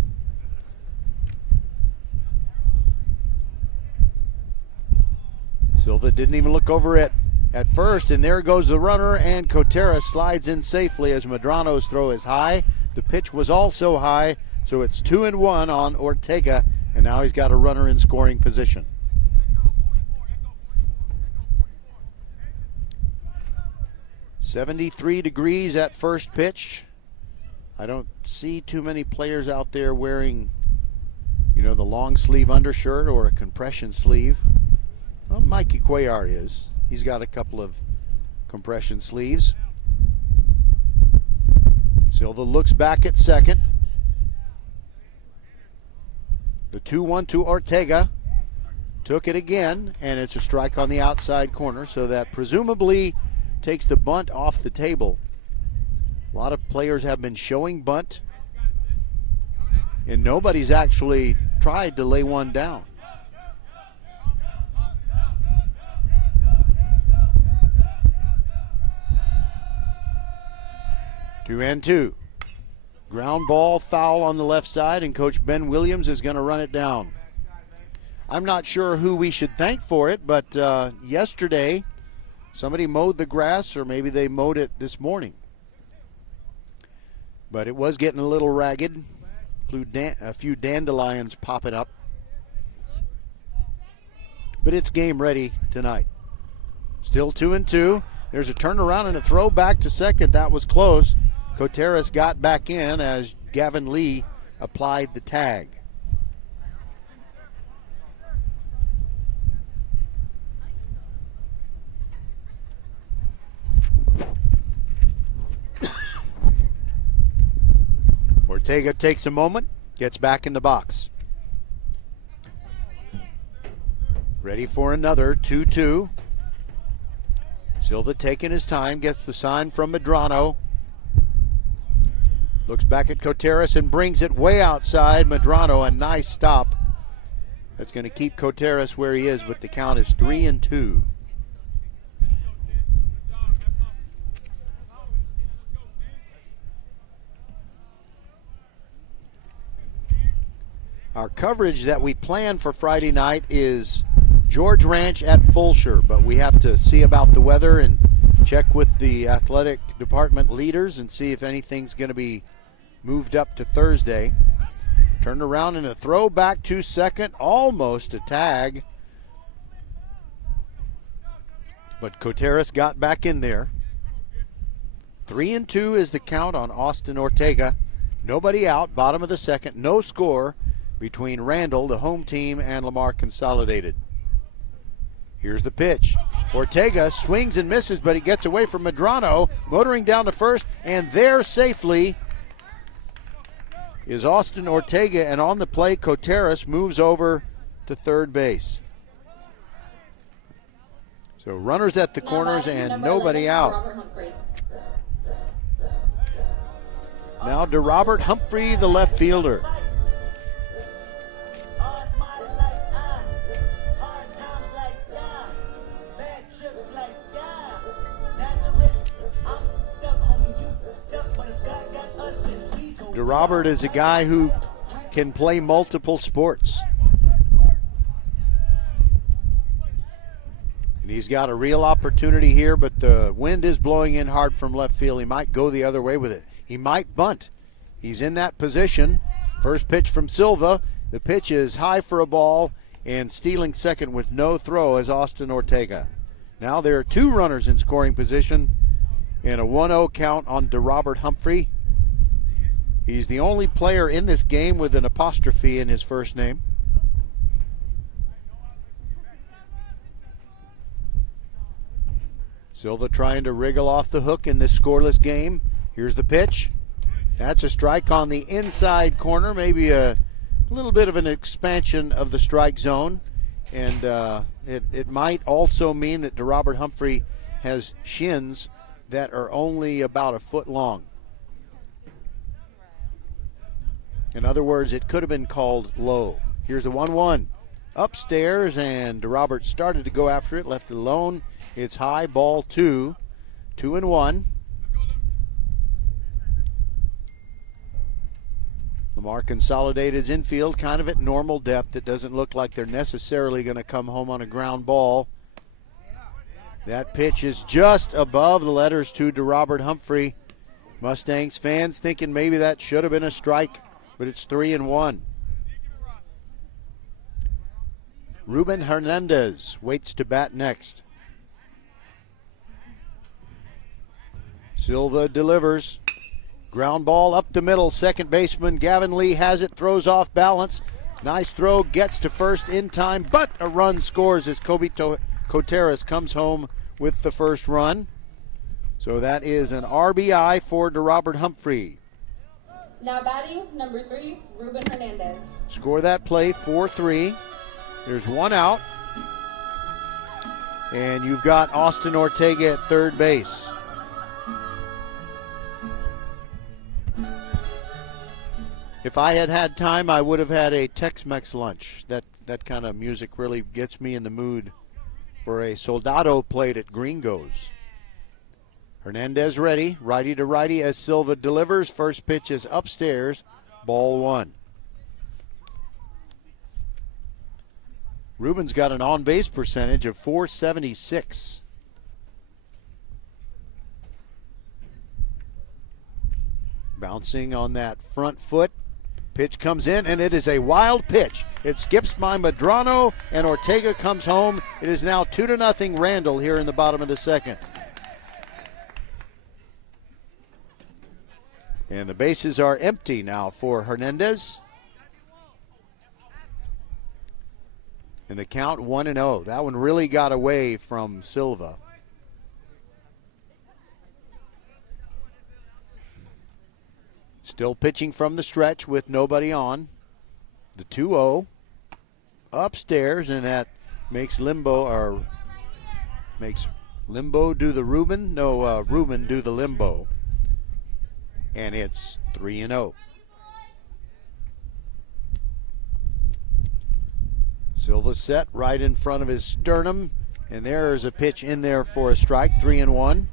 Silva didn't even look over it at first, and there goes the runner, and Coteras slides in safely as Medrano's throw is high. The pitch was also high, so it's 2-1 on Ortega, and now he's got a runner in scoring position. "73 degrees at first pitch." I don't see too many players out there wearing, you know, the long sleeve undershirt or a compression sleeve. Well, Mikey Cuellar is. He's got a couple of compression sleeves. Silva looks back at second. The 2-1 to Ortega. Took it again, and it's a strike on the outside corner, so that presumably takes the bunt off the table. A lot of players have been showing bunt, and nobody's actually tried to lay one down. 2-2. Ground ball, foul on the left side, and Coach Ben Williams is going to run it down. I'm not sure who we should thank for it, but yesterday somebody mowed the grass, or maybe they mowed it this morning. But it was getting a little ragged. A few dandelions popping up. But it's game ready tonight. Still 2-2. There's a turnaround and a throw back to second. That was close. Coteras got back in as Gavin Lee applied the tag. Ortega takes a moment, gets back in the box. Ready for another 2-2. Silva taking his time, gets the sign from Medrano. Looks back at Coteras and brings it way outside. Medrano, a nice stop. That's going to keep Coteras where he is, but the count is 3-2. Our coverage that we plan for Friday night is George Ranch at Fulshear, but we have to see about the weather and check with the athletic department leaders and see if anything's going to be moved up to Thursday. Turned around in a throw back to second, almost a tag. But Coteras got back in there. 3-2 is the count on Austin Ortega. Nobody out, bottom of the second, no score between Randle, the home team, and Lamar Consolidated. Here's the pitch. Ortega swings and misses, but he gets away from Medrano, motoring down to first, and there safely is Austin Ortega, and on the play, Coteras moves over to third base. So runners at the corners and nobody out. Now to Robert Humphrey, the left fielder. Robert is a guy who can play multiple sports. And He's got a real opportunity here, but the wind is blowing in hard from left field. He might go the other way with it. He might bunt. He's in that position. First pitch from Silva. The pitch is high for a ball, and stealing second with no throw is Austin Ortega. Now there are 2 runners in scoring position and a 1-0 count on DeRobert Humphrey. He's the only player in this game with an apostrophe in his first name. Silva trying to wriggle off the hook in this scoreless game. Here's the pitch. That's a strike on the inside corner, maybe a little bit of an expansion of the strike zone. And it might also mean that DeRobert Humphrey has shins that are only about a foot long. In other words, it could have been called low. Here's the 1-1. Upstairs, and DeRobert started to go after it, left it alone. It's high, ball 2. 2-1. Lamar Consolidated's infield kind of at normal depth. It doesn't look like they're necessarily going to come home on a ground ball. That pitch is just above the letters to DeRobert Humphrey. Mustangs fans thinking maybe that should have been a strike, but it's 3-1. Ruben Hernandez waits to bat next. Silva delivers. Ground ball up the middle. Second baseman Gavin Lee has it, throws off balance. Nice throw, gets to first in time, but a run scores as Kobe Coteras comes home with the first run. So that is an RBI for DeRobert Humphrey. Now batting, number 3, Ruben Hernandez. Score that play, 4-3. There's 1 out. And you've got Austin Ortega at third base. If I had had time, I would have had a Tex-Mex lunch. That kind of music really gets me in the mood for a Soldado plate at Gringos. Hernandez ready, righty to righty as Silva delivers. First pitch is upstairs, ball 1. Ruben's got an on-base percentage of .476. Bouncing on that front foot. Pitch comes in, and it is a wild pitch. It skips by Medrano, and Ortega comes home. It is now 2-0 Randle here in the bottom of the second. And the bases are empty now for Hernandez. And the count 1-0. That one really got away from Silva. Still pitching from the stretch with nobody on. The 2-0 upstairs, and that makes Limbo do the Ruben. No, Ruben do the Limbo. And it's 3-0. Silva set right in front of his sternum, and there's a pitch in there for a strike. 3-1.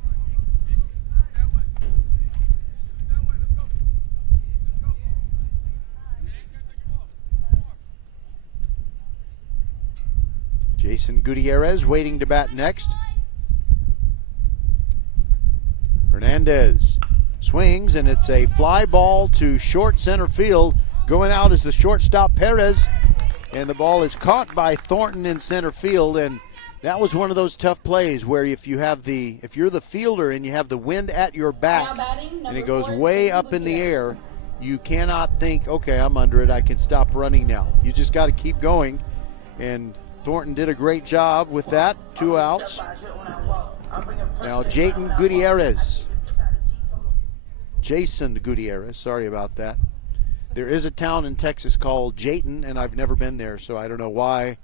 Jason Gutierrez waiting to bat next. Hernandez swings, and it's a fly ball to short center field. Going out is the shortstop Perez, and the ball is caught by Thornton in center field. And that was one of those tough plays where if you're the fielder and you have the wind at your back and it goes way up in the air, you cannot think, okay, I'm under it, I can stop running now. You just got to keep going, and Thornton did a great job with that. 2 outs. Now Jason Gutierrez, sorry about that. There is a town in Texas called Jayton, and I've never been there, so I don't know why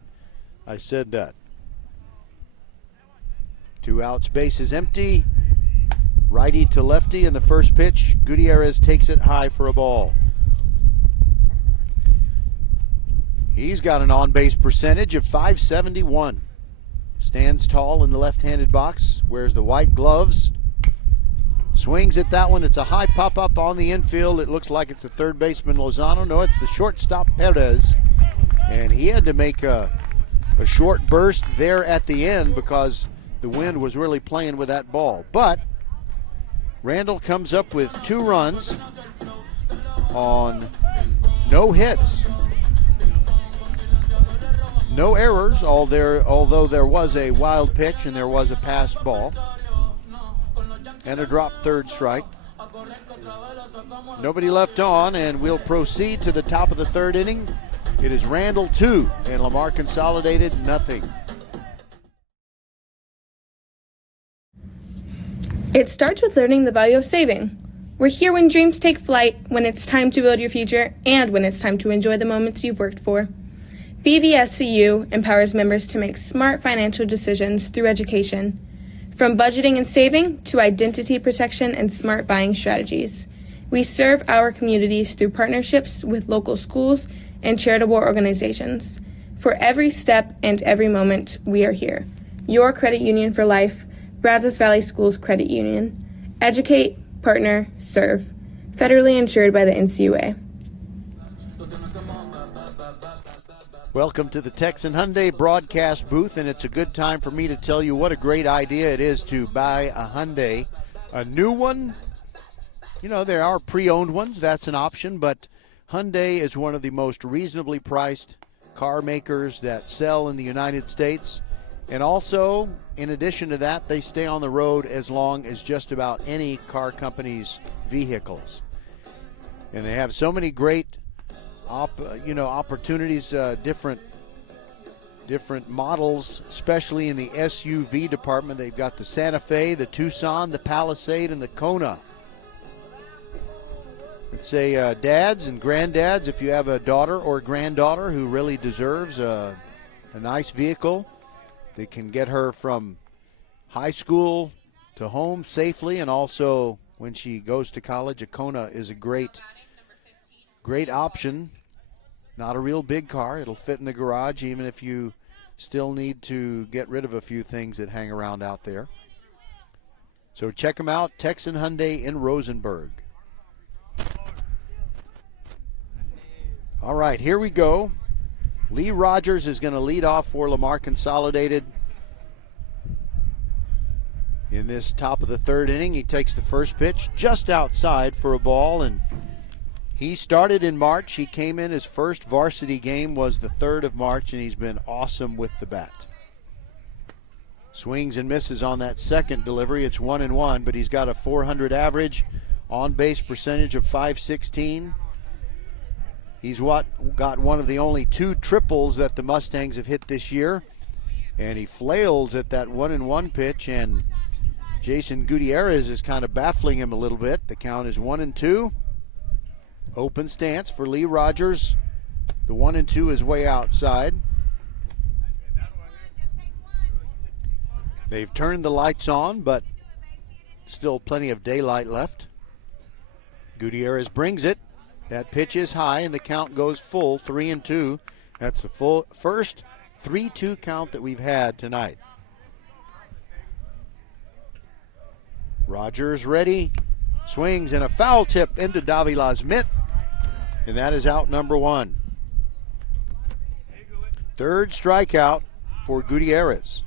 I said that. 2 outs, base is empty. Righty to lefty in the first pitch. Gutierrez takes it high for a ball. He's got an on-base percentage of .571. Stands tall in the left-handed box, wears the white gloves. Swings at that one. It's a high pop-up on the infield. It looks like it's the third baseman Lozano. No, it's the shortstop Perez. And he had to make a short burst there at the end because the wind was really playing with that ball. But Randle comes up with 2 runs on no hits, no errors, although there was a wild pitch and there was a passed ball and a dropped third strike. Nobody left on, and we'll proceed to the top of the 3rd inning. It is Randle 2 and Lamar Consolidated nothing. It starts with learning the value of saving. We're here when dreams take flight, when it's time to build your future, and when it's time to enjoy the moments you've worked for. BVSCU empowers members to make smart financial decisions through education, from budgeting and saving to identity protection and smart buying strategies. We serve our communities through partnerships with local schools and charitable organizations. For every step and every moment, we are here. Your credit union for life, Brazos Valley Schools Credit Union. Educate, partner, serve. Federally insured by the NCUA. Welcome to the Texan Hyundai broadcast booth, and it's a good time for me to tell you what a great idea it is to buy a Hyundai. A new one, you know, there are pre-owned ones, that's an option, but Hyundai is one of the most reasonably priced car makers that sell in the United States. And also, in addition to that, they stay on the road as long as just about any car company's vehicles. And they have so many great opportunities, different models, especially in the SUV department. They've got the Santa Fe, the Tucson, the Palisade, and the Kona. Let's say dads and granddads, if you have a daughter or granddaughter who really deserves a nice vehicle, they can get her from high school to home safely, and also when she goes to college, a Kona is a great option. Not a real big car. It'll fit in the garage even if you still need to get rid of a few things that hang around out there. So check them out, Texan Hyundai in Rosenberg. All right, here we go. Lee Rogers is going to lead off for Lamar Consolidated in this top of the 3rd inning. He takes the first pitch just outside for a ball, and he started in March. He came in, his first varsity game was the 3rd of March, and he's been awesome with the bat. Swings and misses on that second delivery. It's 1-1, but he's got a .400 average, on-base percentage of .516. He's got one of the only 2 triples that the Mustangs have hit this year, and he flails at that 1-1 pitch, and Jason Gutierrez is kind of baffling him a little bit. The count is 1-2. Open stance for Lee Rogers. The 1-2 is way outside. They've turned the lights on, but still plenty of daylight left. Gutierrez brings it. That pitch is high, and the count goes full, 3-2. That's the first 3-2 count that we've had tonight. Rogers ready. Swings and a foul tip into Davila's mitt, and that is out number 1. 3rd strikeout for Gutierrez.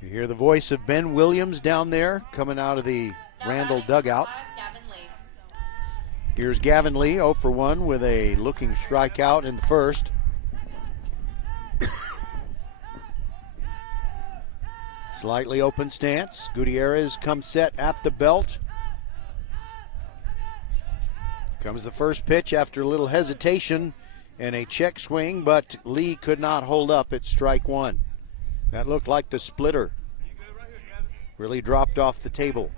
You hear the voice of Ben Williams down there coming out of the Randle dugout. Here's Gavin Lee, 0 for 1 with a looking strikeout in the first. Slightly open stance. Gutierrez comes set at the belt. Comes the first pitch after a little hesitation and a check swing, but Lee could not hold up at strike 1. That looked like the splitter. Really dropped off the table.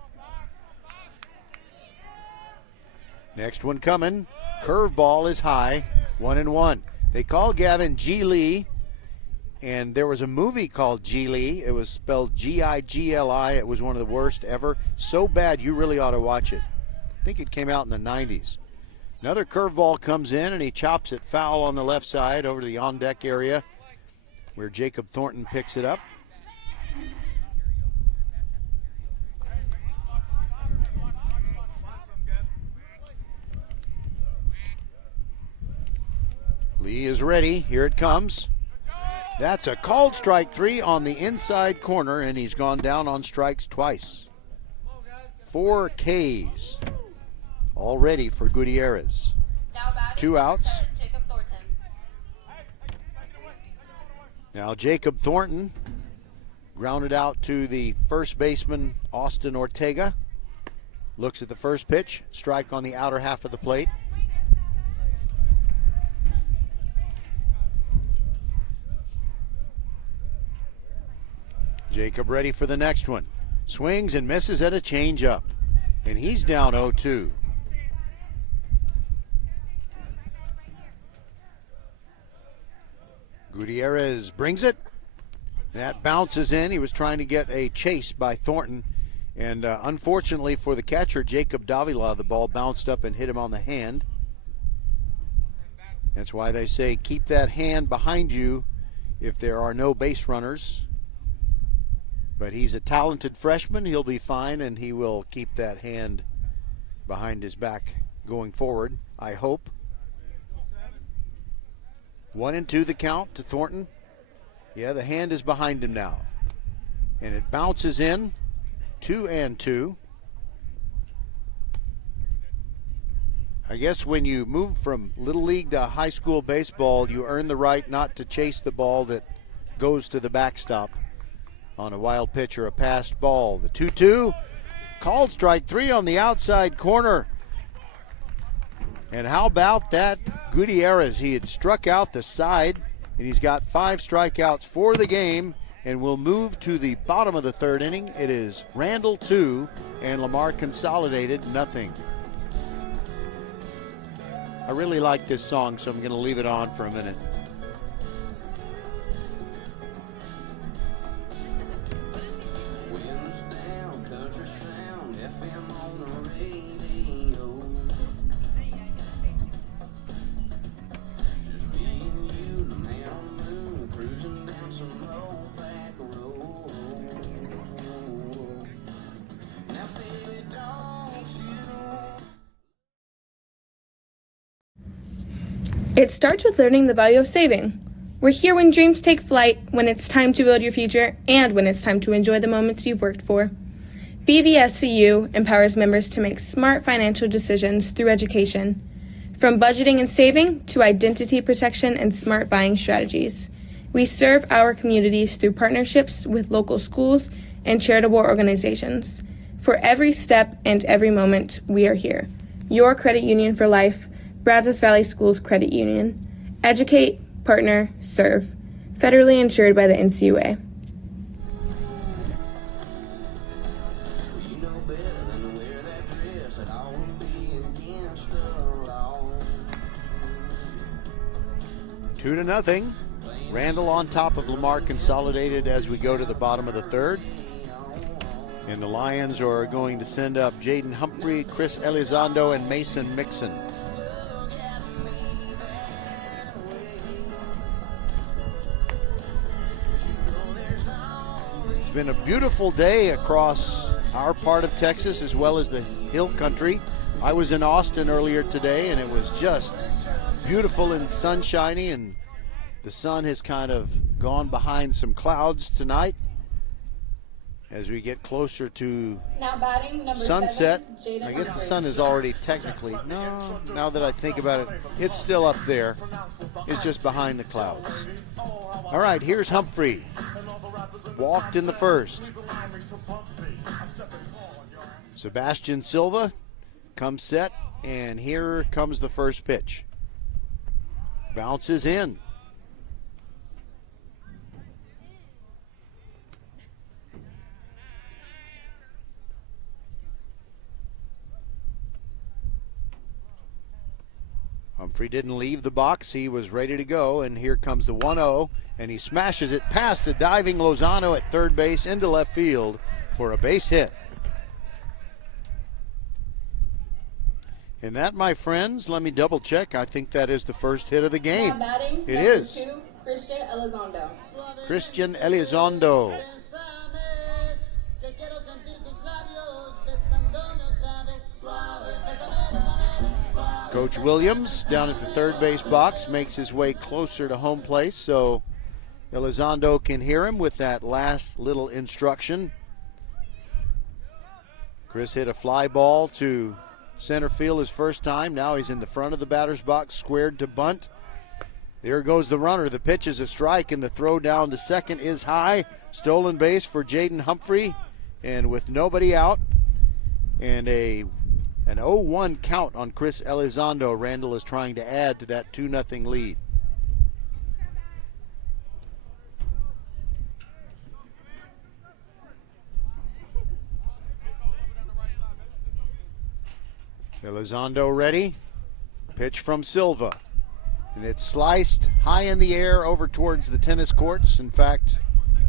Next one coming. Curveball is high. 1-1. They call Gavin G. Lee, and there was a movie called G. Lee. It was spelled Gigli. It was one of the worst ever. So bad you really ought to watch it. I think it came out in the 90s. Another curveball comes in, and he chops it foul on the left side over to the on-deck area where Jacob Thornton picks it up. Lee is ready. Here it comes. That's a called strike 3 on the inside corner, and he's gone down on strikes twice. 4 Ks already for Gutierrez. 2 outs. Now Jacob Thornton grounded out to the first baseman, Austin Ortega. Looks at the first pitch. Strike on the outer half of the plate. Jacob ready for the next one. Swings and misses at a changeup. And he's down 0-2. Gutierrez brings it. That bounces in. He was trying to get a chase by Thornton. And unfortunately for the catcher, Jacob Davila, the ball bounced up and hit him on the hand. That's why they say keep that hand behind you if there are no base runners. But he's a talented freshman. He'll be fine, and he will keep that hand behind his back going forward, I hope. 1-2 the count to Thornton. Yeah, the hand is behind him now. And it bounces in. 2-2. I guess when you move from Little League to high school baseball, you earn the right not to chase the ball that goes to the backstop on a wild pitch or a passed ball. The 2-2. Called strike 3 on the outside corner. And how about that Gutierrez? He had struck out the side, and he's got 5 strikeouts for the game. And we'll move to the bottom of the third inning. It is Randle 2 and Lamar Consolidated nothing. I really like this song, so I'm going to leave it on for a minute. It starts with learning the value of saving. We're here when dreams take flight, when it's time to build your future, and when it's time to enjoy the moments you've worked for. BVSCU empowers members to make smart financial decisions through education. From budgeting and saving to identity protection and smart buying strategies. We serve our communities through partnerships with local schools and charitable organizations. For every step and every moment, we are here. Your credit union for life, Brazos Valley Schools Credit Union. Educate, partner, serve. Federally insured by the NCUA. Two to nothing. Randle on top of Lamar Consolidated as we go to the bottom of the third. And the Lions are going to send up Jaden Humphrey, Chris Elizondo, and Mason Mixon. It's been a beautiful day across our part of Texas as well as the hill country. I was in Austin earlier today, and it was just beautiful and sunshiny, and the sun has kind of gone behind some clouds tonight as we get closer to sunset. I guess the sun is already technically, no, now that I think about it, it's still up there. It's just behind the clouds. All right, here's Humphrey. Walked in the first. Sebastian Silva comes set, and here comes the first pitch. Bounces in. Humphrey didn't leave the box. He was ready to go, and here comes the 1-0, and he smashes it past a diving Lozano at third base into left field for a base hit. And that, my friends, let me double check. I think that is the first hit of the game. It is. 2, Christian Elizondo. Christian Elizondo. Coach Williams down at the third base box makes his way closer to home place so Elizondo can hear him with that last little instruction. Chris hit a fly ball to center field his first time. Now he's in the front of the batter's box, squared to bunt. There goes the runner. The pitch is a strike, and the throw down to second is high. Stolen base for Jaden Humphrey, and with nobody out and an 0-1 count on Chris Elizondo, Randle is trying to add to that 2-0 lead. Elizondo ready. Pitch from Silva. And it's sliced high in the air over towards the tennis courts. In fact,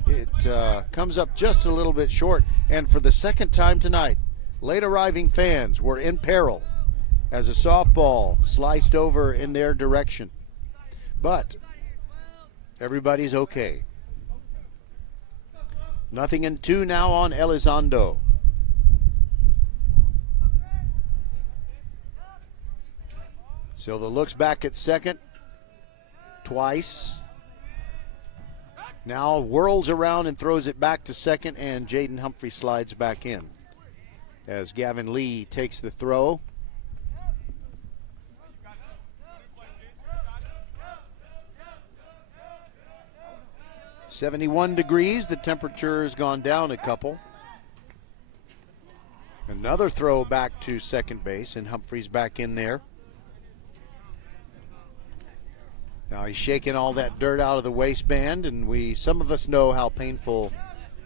it comes up just a little bit short. And for the second time tonight, late arriving fans were in peril as a softball sliced over in their direction. But everybody's okay. 0-2 now on Elizondo. Silva looks back at second twice. Now whirls around and throws it back to second, and Jaden Humphrey slides back in as Gavin Lee takes the throw. "71 degrees, the temperature has gone down a couple. Another throw back to second base, and Humphrey's back in there. Now he's shaking all that dirt out of the waistband, and some of us know how painful,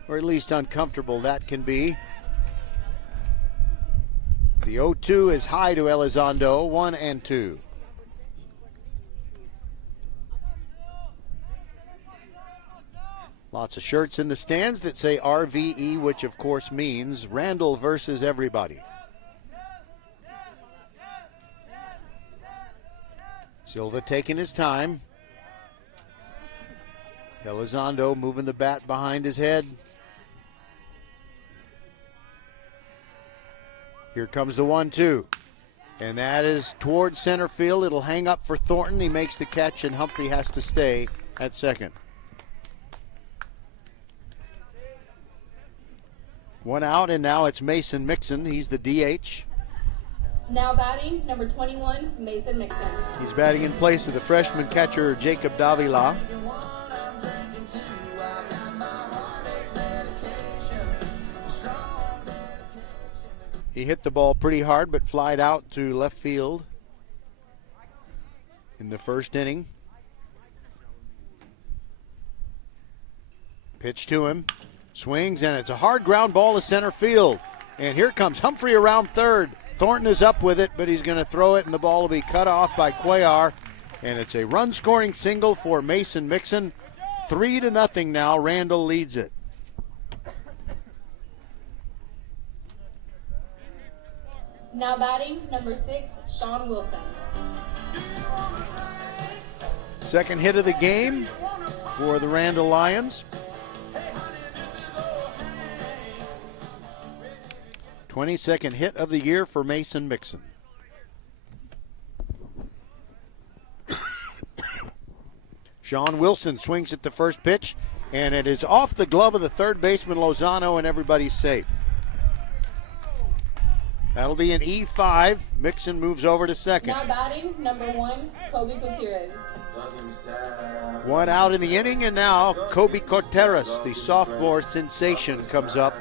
or at least uncomfortable, that can be. The 0-2 is high to Elizondo, 1-2. Lots of shirts in the stands that say RVE, which of course means Randle versus everybody. Silva taking his time. Elizondo moving the bat behind his head. Here comes the 1-2. And that is towards center field. It'll hang up for Thornton. He makes the catch, and Humphrey has to stay at second. 1 out, and now it's Mason Mixon. He's the DH. Now batting, number 21, Mason Mixon. He's batting in place of the freshman catcher, Jacob Davila. He hit the ball pretty hard, but flied out to left field in the first inning. Pitch to him. Swings, and it's a hard ground ball to center field. And here comes Humphrey around third. Thornton is up with it, but he's going to throw it, and the ball will be cut off by Cuellar. And it's a run-scoring single for Mason Mixon. 3-0 now. Randle leads it. Now batting, number 6, Sean Wilson. Second hit of the game for the Randle Lions. 22nd hit of the year for Mason Mixon. Sean Wilson swings at the first pitch, and it is off the glove of the third baseman Lozano, and everybody's safe. That'll be an E5. Mixon moves over to second. Now batting, number 1, Kobe Gutierrez. 1 out in the inning, and now Kobe Gutierrez, the sophomore sensation, comes up.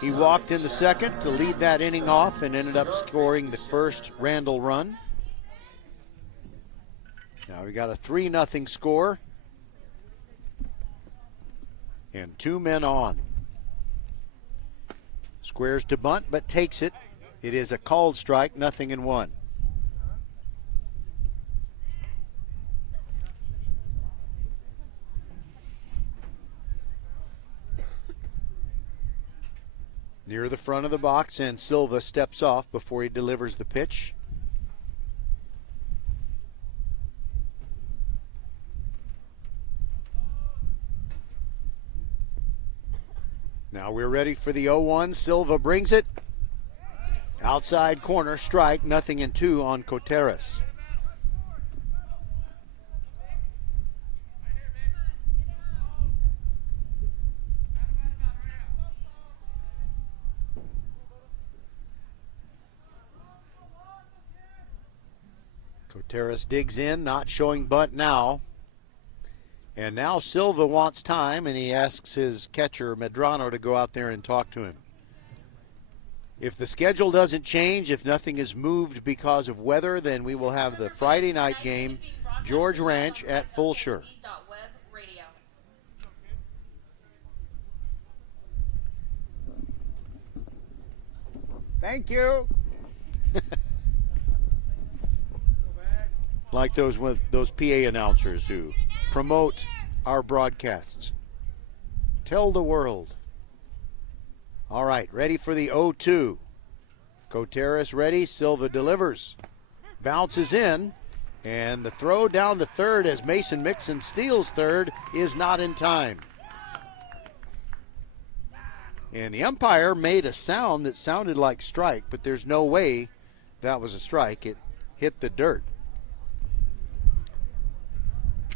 He walked in the second to lead that inning off and ended up scoring the first Randle run. Now we got a 3-0 score and 2 men on. Squares to bunt, but takes it. It is a called strike, 0-1. Near the front of the box, and Silva steps off before he delivers the pitch. Now we're ready for the 0-1. Silva brings it. Outside corner, strike, 0-2 on Coteras. Coteras digs in, not showing bunt now. And now Silva wants time, and he asks his catcher, Medrano, to go out there and talk to him. If the schedule doesn't change, if nothing is moved because of weather, then we will have the Friday night game, George Ranch at Fulshire. Thank you. Like those PA announcers who promote our broadcasts. Tell the world. All right, ready for the 0-2. Coteras ready. Silva delivers. Bounces in. And the throw down to third as Mason Mixon steals third is not in time. And the umpire made a sound that sounded like strike, but there's no way that was a strike. It hit the dirt.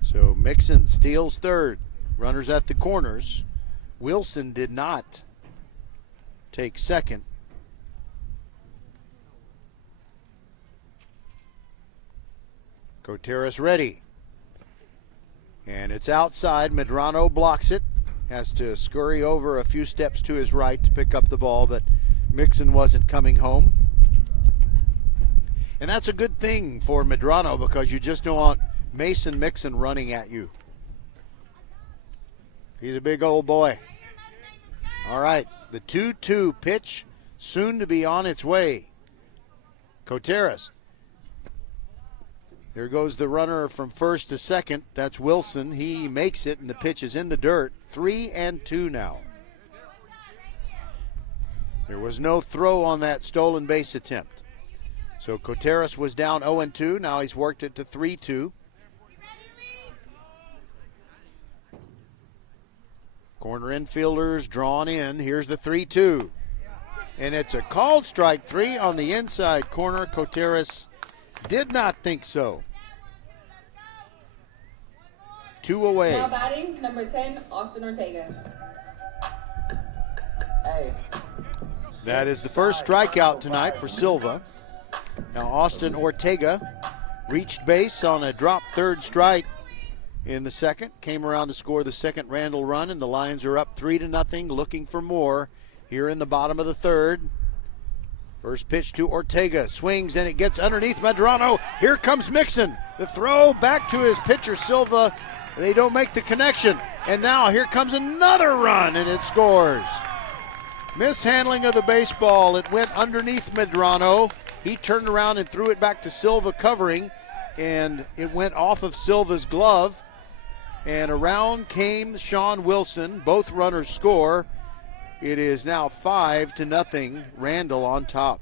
So Mixon steals third. Runners at the corners. Wilson did not take second. Coteras ready. And it's outside. Medrano blocks it. Has to scurry over a few steps to his right to pick up the ball, but Mixon wasn't coming home. And that's a good thing for Medrano because you just don't want Mason Mixon running at you. He's a big old boy. All right, the 2-2 pitch soon to be on its way. Coteras. There goes the runner from first to second. That's Wilson. He makes it, and the pitch is in the dirt. 3-2 now. There was no throw on that stolen base attempt. So Coteras was down 0-2. Now he's worked it to 3-2. Corner infielders drawn in. Here's the 3-2. And it's a called strike 3 on the inside corner. Coteras did not think so. 2 away. Now batting, number 10, Austin Ortega. Hey. That is the first strikeout tonight for Silva. Now Austin Ortega reached base on a drop third strike in the second. Came around to score the second Randle run, and the Lions are up 3-0, looking for more here in the bottom of the third. First pitch to Ortega. Swings, and it gets underneath Medrano. Here comes Mixon. The throw back to his pitcher, Silva. They don't make the connection. And now here comes another run, and it scores. Mishandling of the baseball. It went underneath Medrano. He turned around and threw it back to Silva covering, and it went off of Silva's glove. And around came Sean Wilson. Both runners score. It is now 5-0. Randle on top.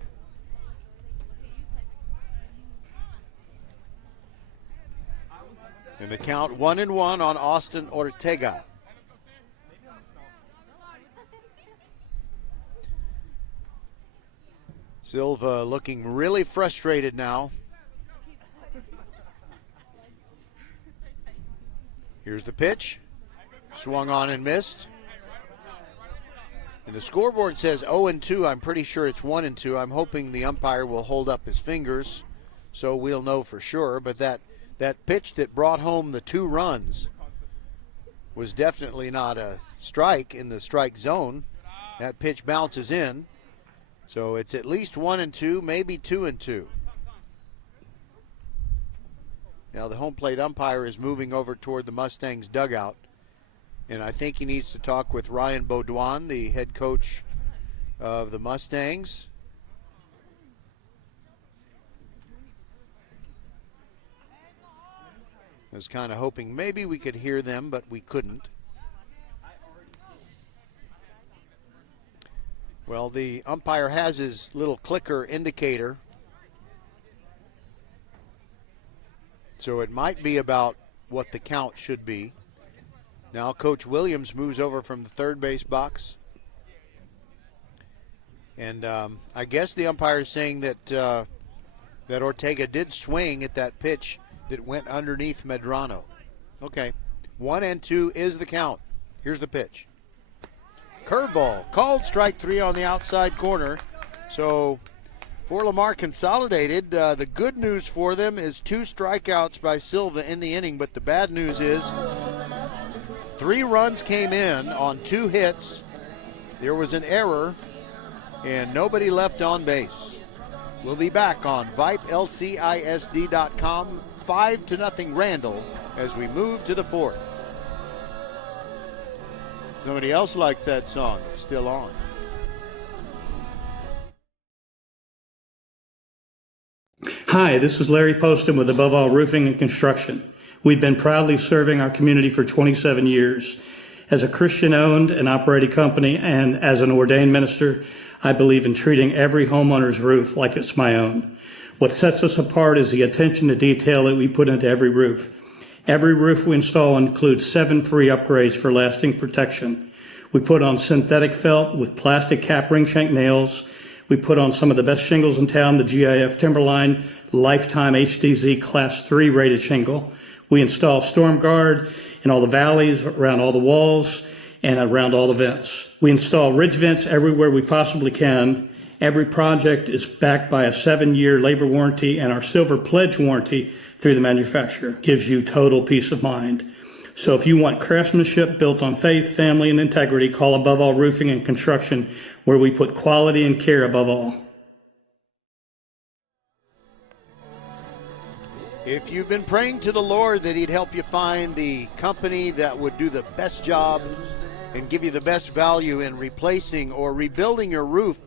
And the count 1-1 on Austin Ortega. Silva looking really frustrated now. Here's the pitch. Swung on and missed. And the scoreboard says 0-2. I'm pretty sure it's 1-2. I'm hoping the umpire will hold up his fingers so we'll know for sure. But that pitch that brought home the 2 runs was definitely not a strike in the strike zone. That pitch bounces in. So it's at least 1-2, maybe 2-2. Now the home plate umpire is moving over toward the Mustangs dugout. And I think he needs to talk with Ryan Baudouin, the head coach of the Mustangs. I was kind of hoping maybe we could hear them, but we couldn't. Well, the umpire has his little clicker indicator. So it might be about what the count should be. Now Coach Williams moves over from the third base box. And I guess the umpire is saying that that Ortega did swing at that pitch that went underneath Medrano. Okay, 1-2 is the count. Here's the pitch. Curveball, called strike 3 on the outside corner. So for Lamar Consolidated, the good news for them is 2 strikeouts by Silva in the inning, but the bad news is 3 runs came in on 2 hits. There was an error, and nobody left on base. We'll be back on Vype, LCISD.com, 5-0 Randle as we move to the 4th. Somebody else likes that song. It's still on. Hi, this is Larry Poston with Above All Roofing and Construction. We've been proudly serving our community for 27 years. As a Christian-owned and operated company and as an ordained minister, I believe in treating every homeowner's roof like it's my own. What sets us apart is the attention to detail that we put into every roof. Every roof we install includes 7 free upgrades for lasting protection. We put on synthetic felt with plastic cap ring shank nails. We put on some of the best shingles in town, the GIF Timberline Lifetime HDZ Class 3 rated shingle. We install Storm Guard in all the valleys, around all the walls, and around all the vents. We install ridge vents everywhere we possibly can. Every project is backed by a 7-year labor warranty, and our Silver Pledge warranty through the manufacturer gives you total peace of mind. So if you want craftsmanship built on faith, family, and integrity, call Above All Roofing and Construction, where we put quality and care above all. If you've been praying to the Lord that he'd help you find the company that would do the best job and give you the best value in replacing or rebuilding your roof,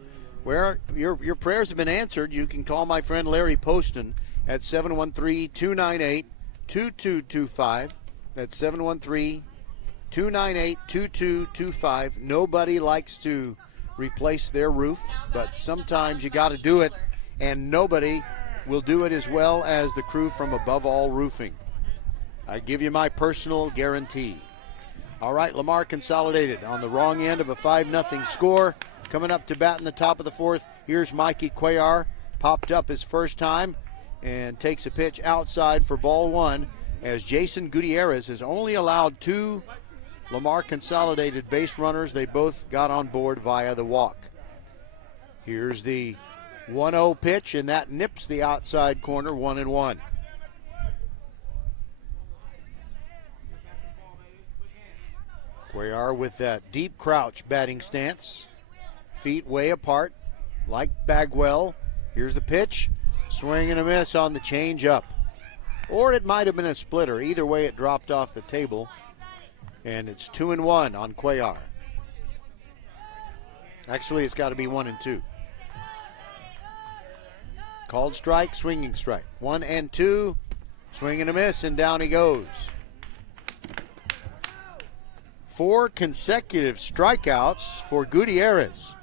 where your prayers have been answered, you can call my friend Larry Poston at 713-298-2225. That's 713-298-2225. Nobody likes to replace their roof, but sometimes you got to do it, and nobody will do it as well as the crew from Above All Roofing. I give you my personal guarantee. All right, Lamar Consolidated on the wrong end of a 5-0 score. Coming up to bat in the top of the 4th, here's Mikey Cuellar. Popped up his first time and takes a pitch outside for ball 1, as Jason Gutierrez has only allowed 2 Lamar Consolidated base runners. They both got on board via the walk. Here's the 1-0 pitch, and that nips the outside corner, 1-1. Cuellar with that deep crouch batting stance. Feet way apart, like Bagwell. Here's the pitch. Swing and a miss on the change up. Or it might have been a splitter. Either way, it dropped off the table. And it's 2-1 on Cuellar. Actually, it's got to be 1-2. Called strike, swinging strike. 1-2. Swing and a miss, and down he goes. 4 consecutive strikeouts for Gutierrez.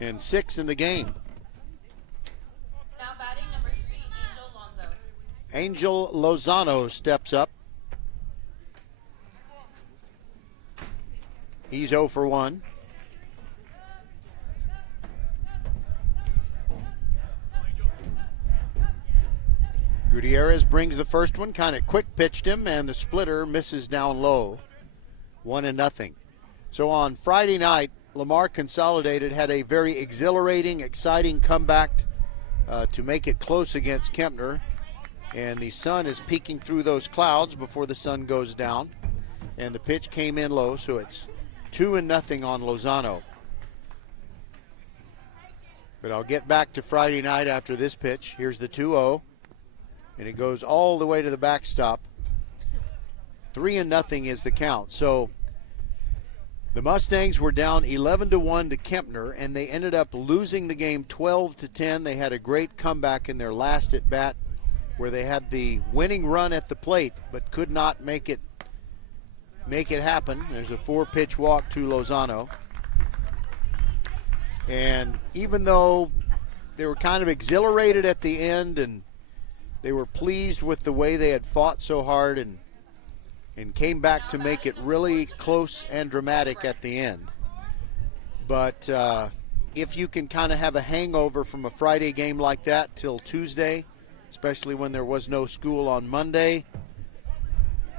And 6 in the game. Now batting number 3, Angel Lozano steps up. He's 0 for 1. Gutierrez brings the first one, kind of quick pitched him, and the splitter misses down low. 1-0. So on Friday night, Lamar Consolidated had a very exhilarating, exciting comeback to make it close against Kempner. And the sun is peeking through those clouds before the sun goes down. And the pitch came in low, so it's 2-0 on Lozano. But I'll get back to Friday night after this pitch. Here's the 2-0. And it goes all the way to the backstop. 3-0 is the count. So the Mustangs were down 11-1 to Kempner, and they ended up losing the game 12-10. They had a great comeback in their last at bat, where they had the winning run at the plate, but could not make it happen. There's a 4-pitch walk to Lozano. And even though they were kind of exhilarated at the end, and they were pleased with the way they had fought so hard and came back to make it really close and dramatic at the end, But if you can kind of have a hangover from a Friday game like that till Tuesday, especially when there was no school on Monday,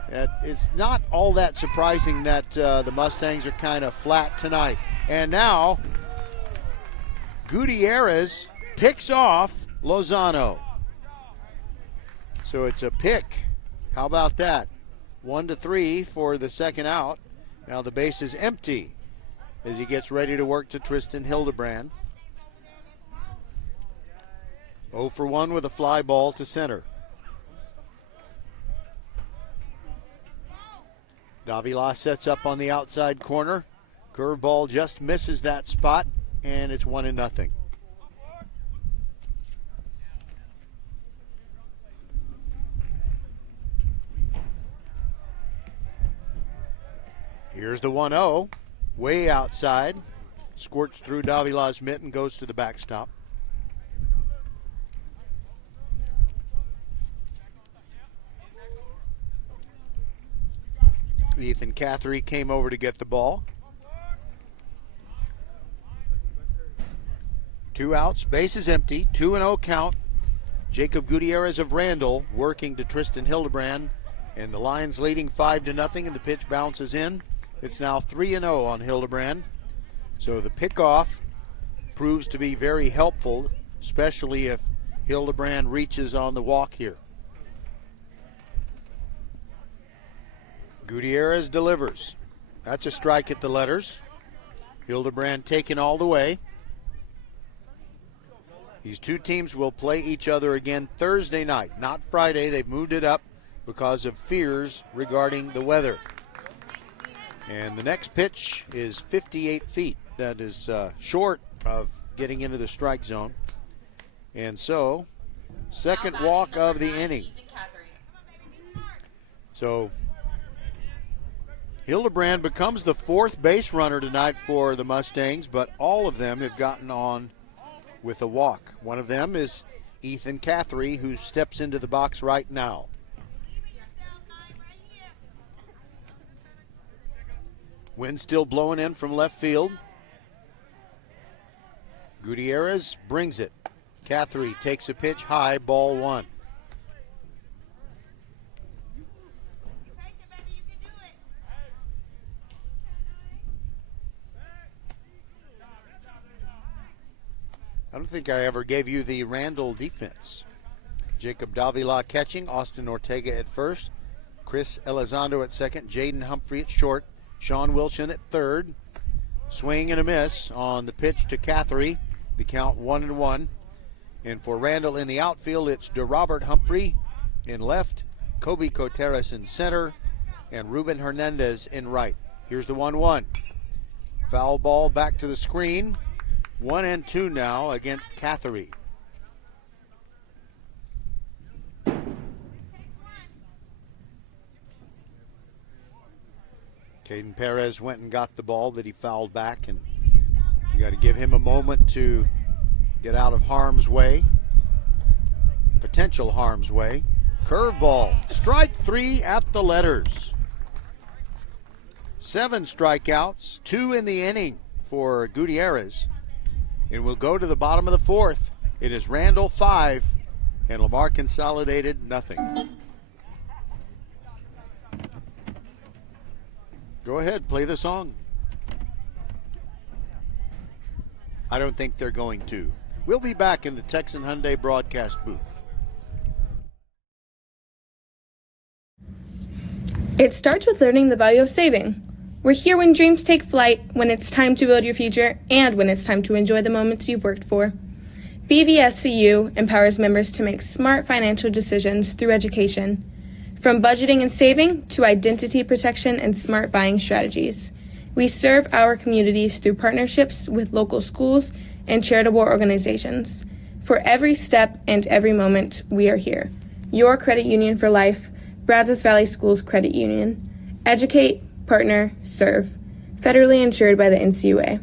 it's not all that surprising that the Mustangs are kind of flat tonight. And now Gutierrez picks off Lozano. So it's a pick. How about that? 1-3 for the second out. Now the base is empty as he gets ready to work to Tristan Hildebrand. 0 for 1 with a fly ball to center. Davila sets up on the outside corner. Curveball just misses that spot, and it's 1-0. Here's the 1-0, way outside. Squirts through Davila's mitt and goes to the backstop. Ethan Catherine came over to get the ball. 2 outs, base is empty, 2-0 count. Jacob Gutierrez of Randle working to Tristan Hildebrand, and the Lions leading 5-0, and the pitch bounces in. It's now 3-0 on Hildebrand. So the pickoff proves to be very helpful, especially if Hildebrand reaches on the walk here. Gutierrez delivers. That's a strike at the letters. Hildebrand taken all the way. These two teams will play each other again Thursday night, not Friday. They've moved it up because of fears regarding the weather. And the next pitch is 58 feet. That is short of getting into the strike zone. And so, second walk of the inning. So, Hildebrand becomes the 4th base runner tonight for the Mustangs, but all of them have gotten on with a walk. One of them is Ethan Catherine, who steps into the box right now. Wind still blowing in from left field. Gutierrez brings it. Catherine takes a pitch high, ball 1. I don't think I ever gave you the Randle defense. Jacob Davila catching, Austin Ortega at first, Chris Elizondo at second, Jaden Humphrey at short, Sean Wilson at third. Swing and a miss on the pitch to Catherine. The count 1-1. And for Randle in the outfield, it's DeRobert Humphrey in left, Kobe Coteras in center, and Ruben Hernandez in right. Here's the 1-1. Foul ball back to the screen. 1-2 now against Catherine. Caden Perez went and got the ball that he fouled back, and you got to give him a moment to get out of harm's way, potential harm's way. Curveball, strike 3 at the letters. 7 strikeouts, 2 in the inning for Gutierrez. And we'll go to the bottom of the 4th. It is Randle 5 and Lamar Consolidated nothing. Go ahead, play the song. I don't think they're going to. We'll be back in the Texan Hyundai broadcast booth. It starts with learning the value of saving. We're here when dreams take flight, when it's time to build your future, and when it's time to enjoy the moments you've worked for. BVSCU empowers members to make smart financial decisions through education. From budgeting and saving to identity protection and smart buying strategies. We serve our communities through partnerships with local schools and charitable organizations. For every step and every moment, we are here. Your credit union for life, Brazos Valley Schools Credit Union. Educate, partner, serve. Federally insured by the NCUA.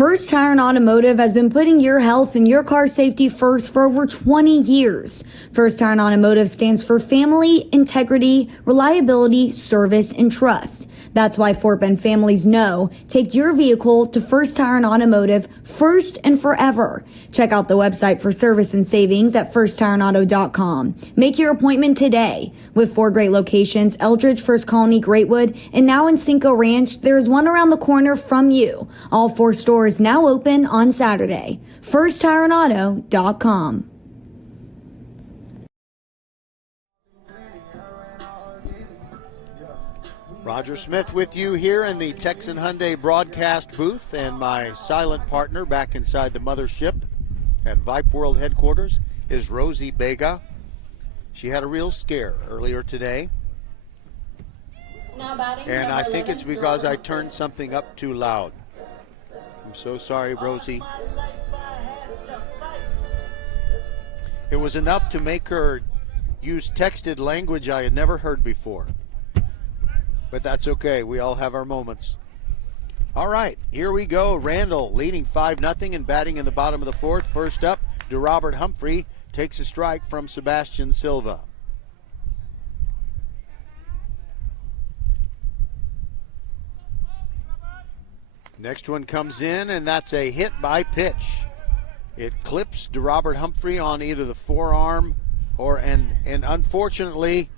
First Tire and Automotive has been putting your health and your car safety first for over 20 years. First Tire and Automotive stands for family, integrity, reliability, service, and trust. That's why Fort Bend families know take your vehicle to First Tire and Automotive first and forever. Check out the website for service and savings at firsttireandauto.com. Make your appointment today. With 4 great locations, Eldridge, First Colony, Greatwood, and now in Cinco Ranch, there's one around the corner from you. All 4 stores now open on Saturday. FirstTireandAuto.com. Roger Smith with you here in the Texan Hyundai broadcast booth, and my silent partner back inside the mothership at Vype World headquarters is Rosie Bega. She had a real scare earlier today, and I think it's because I turned something up too loud. I'm so sorry, Rosie. It was enough to make her use texted language I had never heard before. But that's okay. We all have our moments. All right, here we go. Randle leading 5-0 and batting in the bottom of the 4th. First up, DeRobert Humphrey takes a strike from Sebastian Silva. Next one comes in, and that's a hit by pitch. It clips DeRobert Humphrey on either the forearm and unfortunately,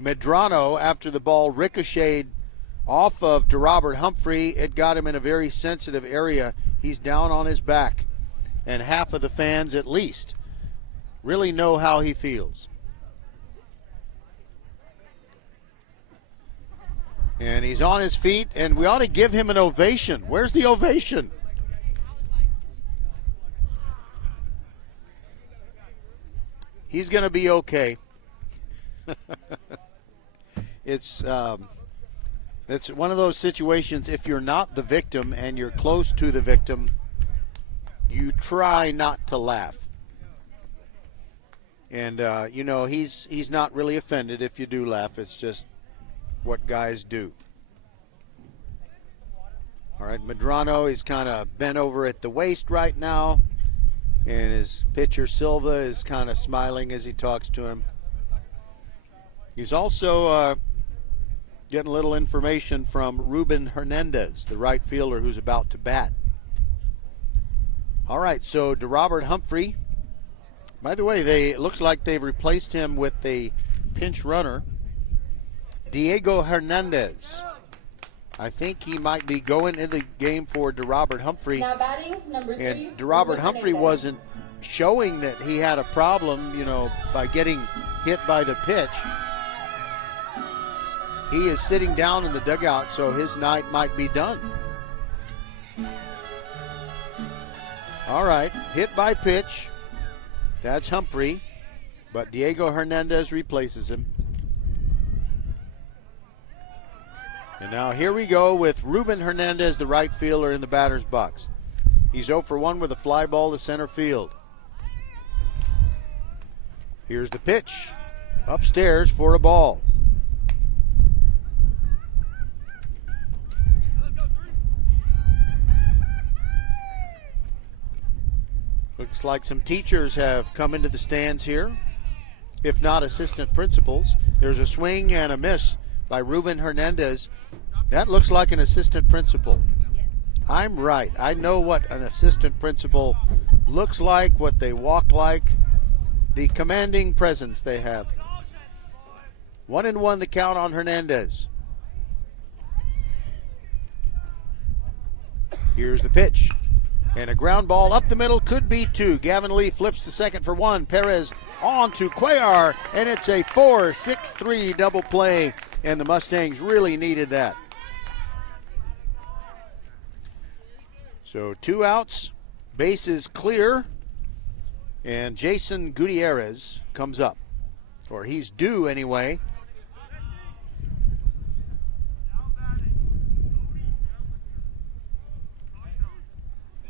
Medrano, after the ball ricocheted off of DeRobert Humphrey, it got him in a very sensitive area. He's down on his back, and half of the fans at least really know how he feels. And he's on his feet, and we ought to give him an ovation. Where's the ovation? He's going to be okay. It's one of those situations, if you're not the victim and you're close to the victim, you try not to laugh. And, he's not really offended if you do laugh. It's just what guys do. All right, Medrano is kind of bent over at the waist right now, and his pitcher Silva is kind of smiling as he talks to him. He's also getting a little information from Ruben Hernandez, the right fielder who's about to bat. All right, so DeRobert Humphrey, by the way, it looks like they've replaced him with a pinch runner, Diego Hernandez. I think he might be going into the game for DeRobert Humphrey. Now batting, number 3. And DeRobert Humphrey wasn't showing that he had a problem, by getting hit by the pitch. He is sitting down in the dugout, so his night might be done. All right, hit by pitch. That's Humphrey, but Diego Hernandez replaces him. And now here we go with Ruben Hernandez, the right fielder, in the batter's box. He's 0 for 1 with a fly ball to center field. Here's the pitch. Upstairs for a ball. Looks like some teachers have come into the stands here, if not assistant principals. There's a swing and a miss by Ruben Hernandez. That looks like an assistant principal. I'm right. I know what an assistant principal looks like, what they walk like, the commanding presence they have. 1-1 the count on Hernandez. Here's the pitch. And a ground ball up the middle, could be 2. Gavin Lee flips to second for 1. Perez on to Cuellar, and it's a 4-6-3 double play, and the Mustangs really needed that. So 2 outs, bases clear, and Jason Gutierrez comes up, or he's due anyway.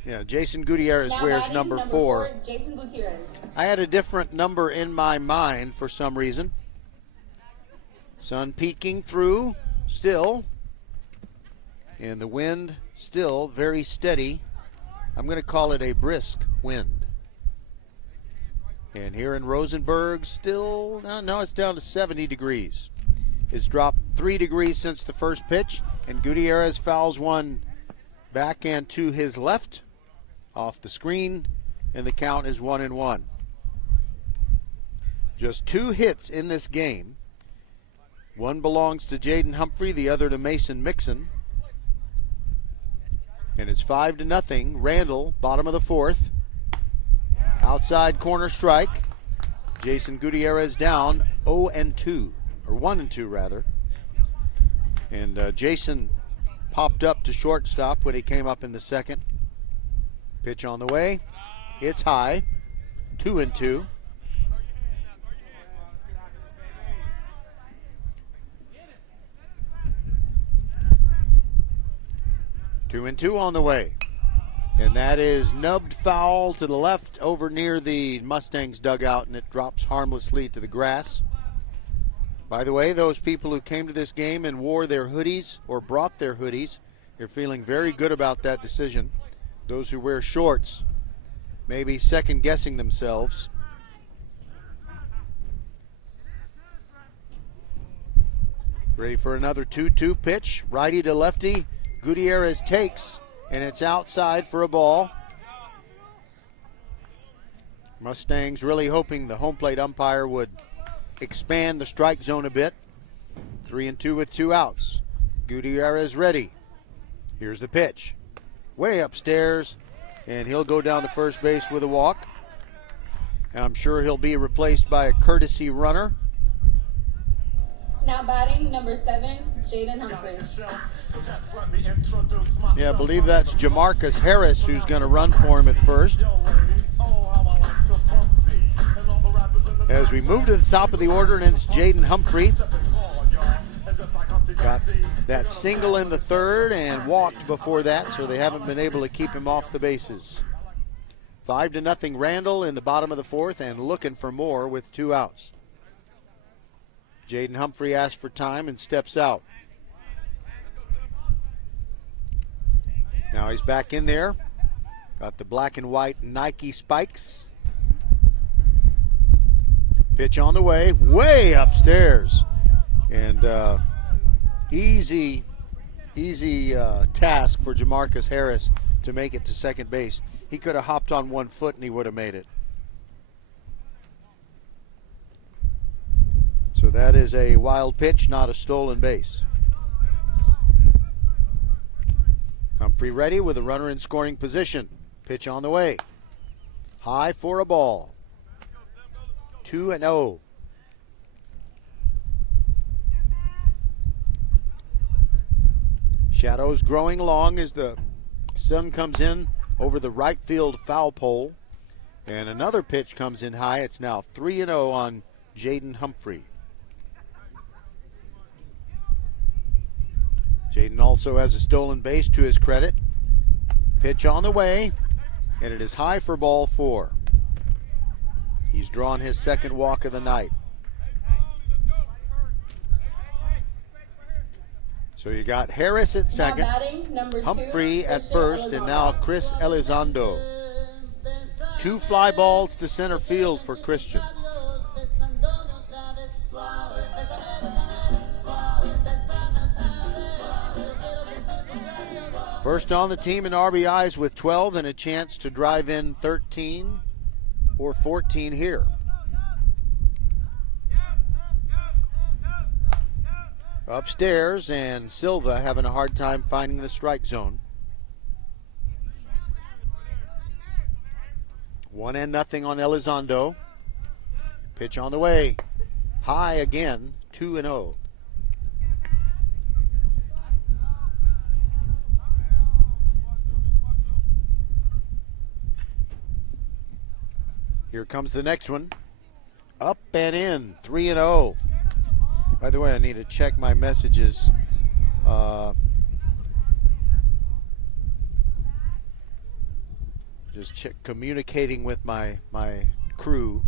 Yeah, Jason Gutierrez wears number 4. Jason Gutierrez. I had a different number in my mind for some reason. Sun peeking through still, and the wind still very steady I'm going to call it a brisk wind. And here in Rosenberg, still, no, it's down to 70 degrees. It's dropped 3 degrees since the first pitch, and Gutierrez fouls one backhand to his left off the screen, and the count is 1-1. Just 2 hits in this game. One belongs to Jaden Humphrey, the other to Mason Mixon. And it's 5-0. Randle, bottom of the 4th. Outside corner strike. Jason Gutierrez down 0-2, or 1-2 rather. And Jason popped up to shortstop when he came up in the second. Pitch on the way. It's high. 2-2. Two and two on the way. And that is nubbed foul to the left over near the Mustangs dugout, and it drops harmlessly to the grass. By the way, those people who came to this game and wore their hoodies or brought their hoodies, they're feeling very good about that decision. Those who wear shorts may be second-guessing themselves. Ready for another 2-2 pitch. Righty to lefty. Gutierrez takes, and it's outside for a ball. Mustangs really hoping the home plate umpire would expand the strike zone a bit. 3-2 with 2 outs. Gutierrez ready. Here's the pitch. Way upstairs, and he'll go down to first base with a walk. And I'm sure he'll be replaced by a courtesy runner. Now batting, number 7, Jaden Humphrey. Yeah, I believe that's Jamarcus Harris who's going to run for him at first. As we move to the top of the order, and it's Jaden Humphrey. Got that single in the third and walked before that, so they haven't been able to keep him off the bases. 5-0 Randle in the bottom of the 4th, and looking for more with 2 outs. Jaden Humphrey asks for time and steps out. Now he's back in there. Got the black and white Nike spikes. Pitch on the way upstairs. And easy task for Jamarcus Harris to make it to second base. He could have hopped on 1 foot and he would have made it. So that is a wild pitch, not a stolen base. Humphrey ready with a runner in scoring position. Pitch on the way. High for a ball. 2-0. Shadows growing long as the sun comes in over the right field foul pole. And another pitch comes in high. It's now 3-0 on Jaden Humphrey. Jaden also has a stolen base to his credit. Pitch on the way, and it is high for ball 4. He's drawn his second walk of the night. So you got Harris at second, Humphrey at first, and now Chris Elizondo. 2 fly balls to center field for Christian. First on the team in RBIs with 12 and a chance to drive in 13 or 14 here. Upstairs, and Silva having a hard time finding the strike zone. 1-0 on Elizondo. Pitch on the way. High again, 2-0. Here comes the next one. Up and in, 3-0. By the way, I need to check my messages. Just communicating with my crew.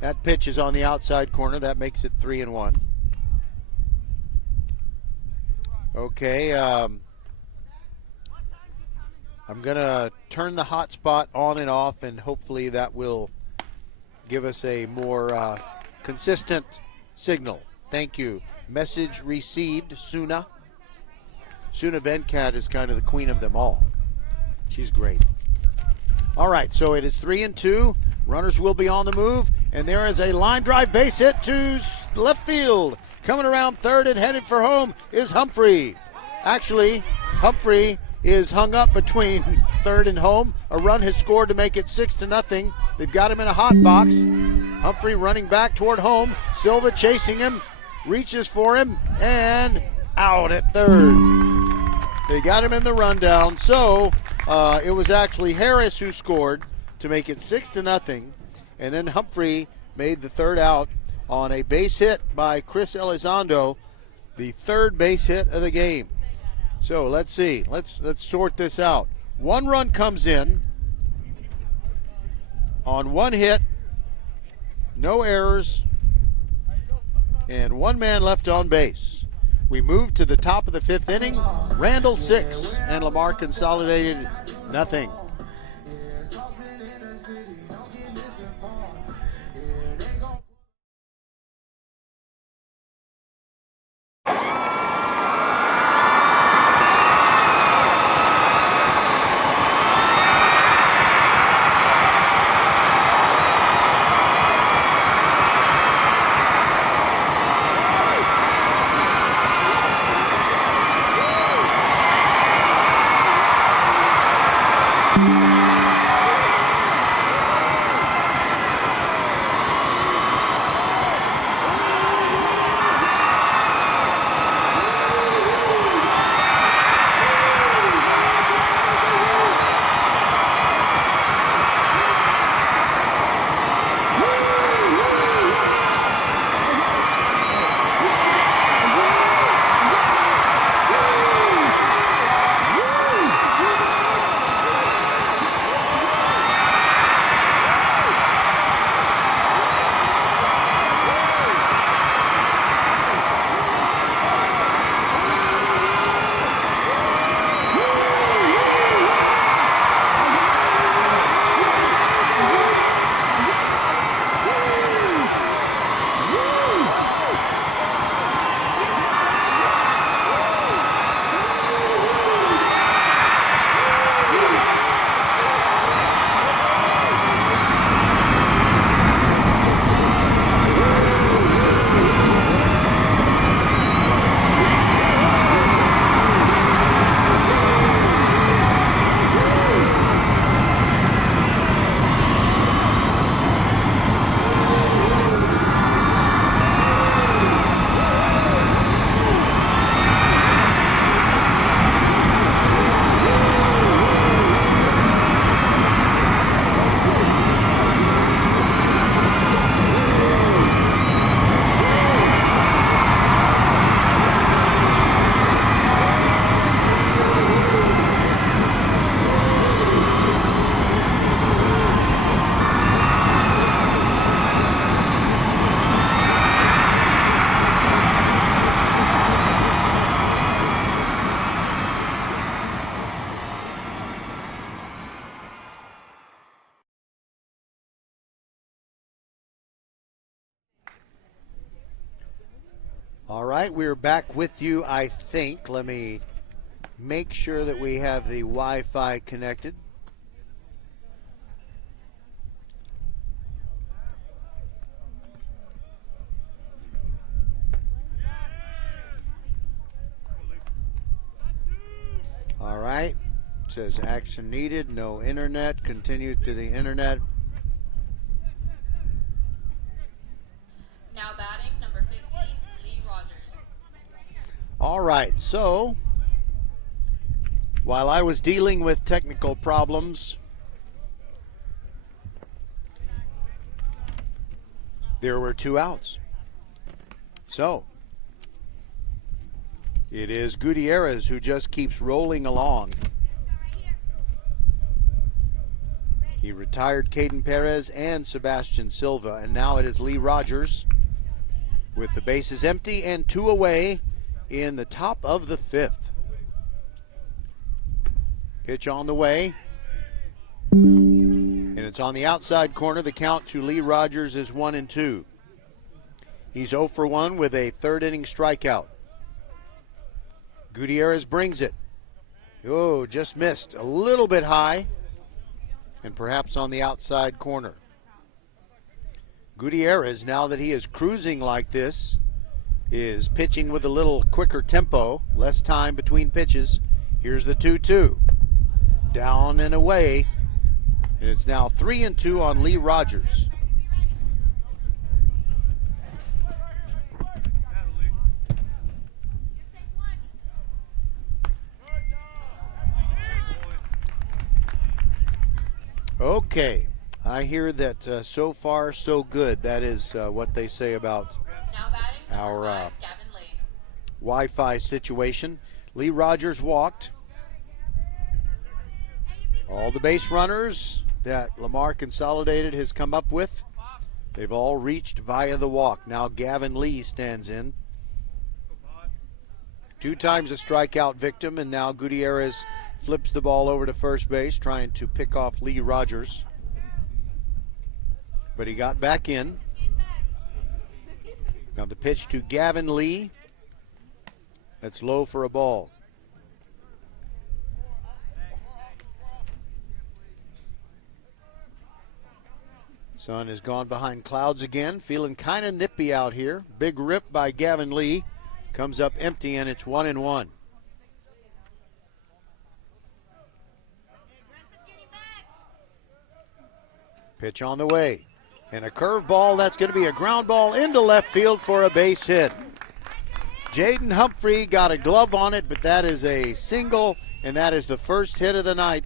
That pitch is on the outside corner. That makes it 3-1. Okay. I'm going to turn the hotspot on and off, and hopefully that will give us a more consistent signal. Thank you. Message received, Suna. Suna Venkat is kind of the queen of them all. She's great. All right, so it is 3-2. Runners will be on the move, and there is a line drive base hit to left field. Coming around third and headed for home is Humphrey. Actually, Humphrey is hung up between third and home. A run has scored to make it 6-0. They've got him in a hot box. Humphrey running back toward home. Silva chasing him, reaches for him, and out at third. They got him in the rundown, so it was actually Harris who scored to make it 6-0, and then Humphrey made the third out on a base hit by Chris Elizondo, the third base hit of the game. So let's see. Let's sort this out. One run comes in on one hit, no errors, and one man left on base. We move to the top of the fifth inning. Randle 6 and Lamar Consolidated nothing. All right, we're back with you, I think. Let me make sure that we have the Wi-Fi connected. All right, it says action needed, no internet, continue to the internet. Now batting, number 15, Lee Rogers. All right, so while I was dealing with technical problems, there were 2 outs. So it is Gutierrez who just keeps rolling along. He retired Caden Perez and Sebastian Silva, and now it is Lee Rogers with the bases empty and 2 away in the top of the 5th. Pitch on the way. And it's on the outside corner. The count to Lee Rogers is 1-2. He's 0 for 1 with a third inning strikeout. Gutierrez brings it. Oh, just missed. A little bit high. And perhaps on the outside corner. Gutierrez, now that he is cruising like this, is pitching with a little quicker tempo, less time between pitches. Here's the 2-2. Down and away. And it's now 3-2 on Lee Rogers. Okay, I hear that so far so good. That is what they say about our Wi-Fi situation. Lee Rogers walked. All the base runners that Lamar Consolidated has come up with, they've all reached via the walk. Now Gavin Lee stands in. 2 times a strikeout victim, and now Gutierrez flips the ball over to first base, trying to pick off Lee Rogers. But he got back in. Now the pitch to Gavin Lee. That's low for a ball. Sun has gone behind clouds again, feeling kind of nippy out here. Big rip by Gavin Lee. Comes up empty, and it's 1-1. Pitch on the way. And a curveball. That's going to be a ground ball into left field for a base hit. Jaden Humphrey got a glove on it, but that is a single, and that is the first hit of the night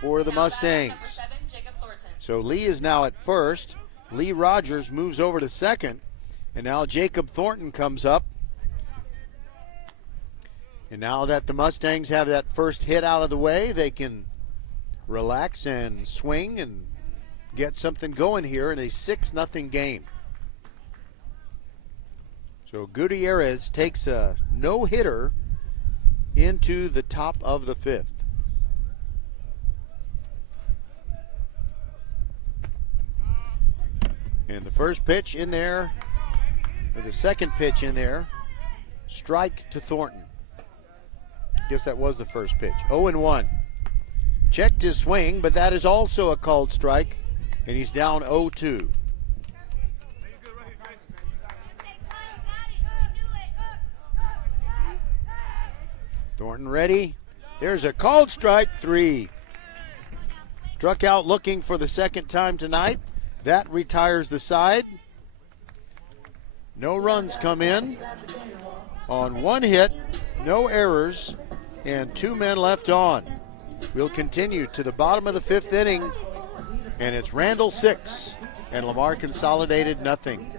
for the Mustangs. So Lee is now at first. Lee Rogers moves over to second, and now Jacob Thornton comes up. And now that the Mustangs have that first hit out of the way, they can relax and swing and get something going here in a 6-0 game. So Gutierrez takes a no-hitter into the top of the 5th. And the first pitch in there, or the second pitch in there, strike to Thornton. Guess that was the first pitch. 0-1. Checked his swing, but that is also a called strike, and he's down 0-2. Thornton ready. There's a called strike, 3. Struck out looking for the second time tonight. That retires the side. No runs come in on 1 hit, no errors, and 2 men left on. We'll continue to the bottom of the 5th inning, and it's Randle 6 and Lamar Consolidated nothing.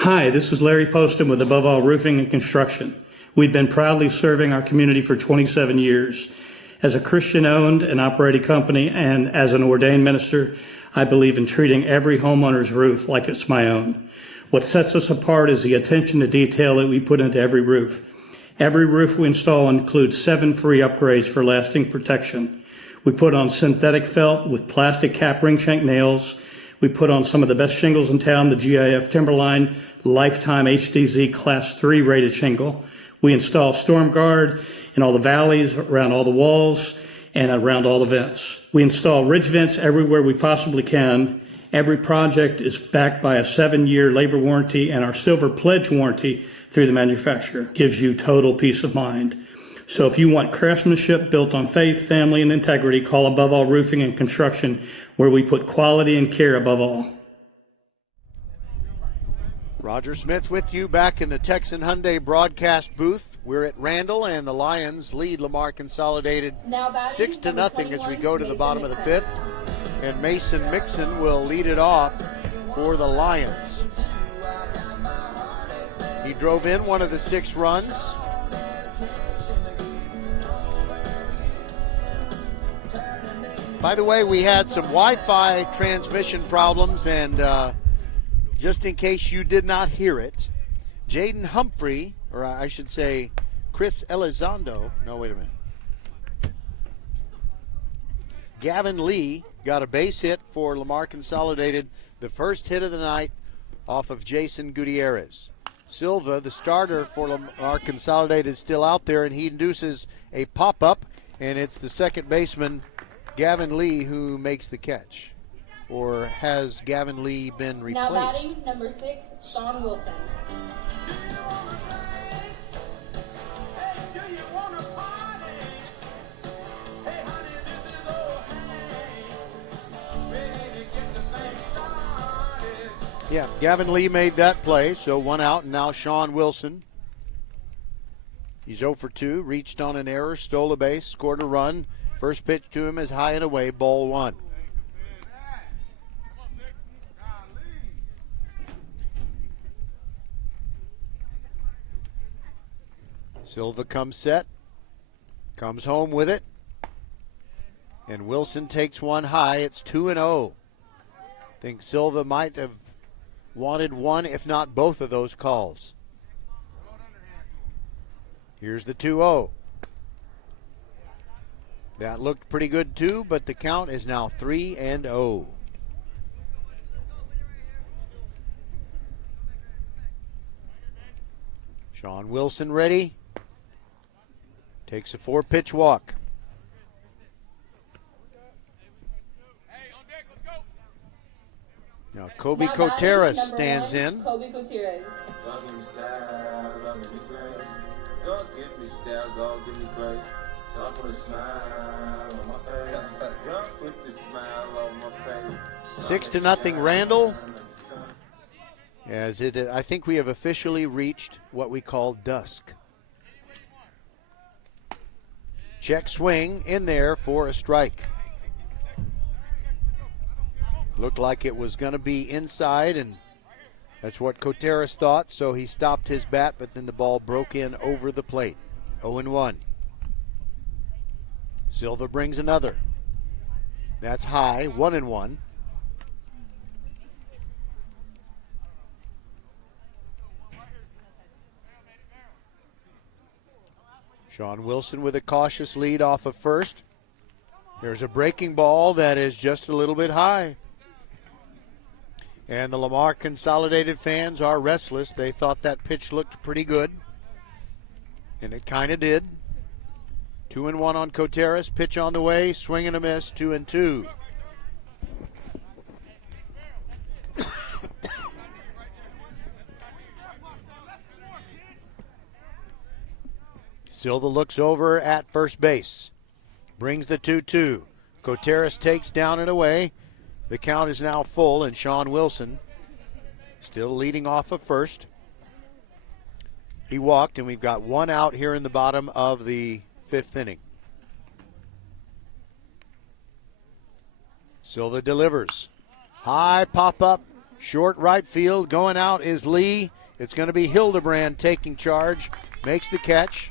Hi, this is Larry Poston with Above All Roofing and Construction. We've been proudly serving our community for 27 years. As a Christian-owned and operated company and as an ordained minister, I believe in treating every homeowner's roof like it's my own. What sets us apart is the attention to detail that we put into every roof. Every roof we install includes 7 free upgrades for lasting protection. We put on synthetic felt with plastic cap ring shank nails. We put on some of the best shingles in town, the GIF Timberline Lifetime HDZ Class 3 rated shingle. We install Storm Guard in all the valleys, around all the walls, and around all the vents. We install ridge vents everywhere we possibly can. Every project is backed by a 7-year labor warranty, and our Silver Pledge warranty through the manufacturer gives you total peace of mind. So if you want craftsmanship built on faith, family, and integrity, call Above All Roofing and Construction, where we put quality and care above all. Roger Smith with you back in the Texan Hyundai broadcast booth. We're at Randle, and the Lions lead Lamar Consolidated 6-0 as we go to the bottom of the 5th. And Mason Mixon will lead it off for the Lions. He drove in one of the 6 runs. By the way, we had some Wi-Fi transmission problems, and just in case you did not hear it, Jaden Humphrey, or I should say Chris Elizondo, no, wait a minute. Gavin Lee got a base hit for Lamar Consolidated, the first hit of the night off of Jason Gutierrez. Silva, the starter for Lamar Consolidated, is still out there, and he induces a pop-up, and it's the second baseman, Gavin Lee, who makes the catch. Or has Gavin Lee been replaced? Now batting, number 6, Sean Wilson. Yeah, Gavin Lee made that play, so 1 out, and now Sean Wilson. He's 0 for 2, reached on an error, stole a base, scored a run. First pitch to him is high and away, ball 1. Silva comes set, comes home with it, and Wilson takes one high. It's 2-0. Think Silva might have wanted one, if not both of those calls. Here's the 2-0. That looked pretty good too, but the count is now 3-0. Sean Wilson ready. Takes a 4-pitch walk. Now Kobe Coteras stands in. Kobe Gutierrez. Go give me style, go give me grace. Go give me style, go give me grace. Go put a smile on my face. Go put the smile on my face. 6-0 Randle. As it, I think we have officially reached what we call dusk. Check swing in there for a strike. Looked like it was going to be inside, and that's what Coteras thought, so he stopped his bat, but then the ball broke in over the plate. 0-1. Silva brings another. That's high, 1-1. Sean Wilson with a cautious lead off of first. There's a breaking ball that is just a little bit high. And the Lamar Consolidated fans are restless. They thought that pitch looked pretty good. And it kind of did. 2-1 on Coteras. Pitch on the way. Swing and a miss. 2-2. Silva looks over at first base. Brings the 2-2. Coteras takes down and away. The count is now full, and Sean Wilson still leading off of first. He walked, and we've got 1 out here in the bottom of the 5th inning. Silva delivers. High pop-up, short right field. Going out is Lee. It's going to be Hildebrand taking charge. Makes the catch.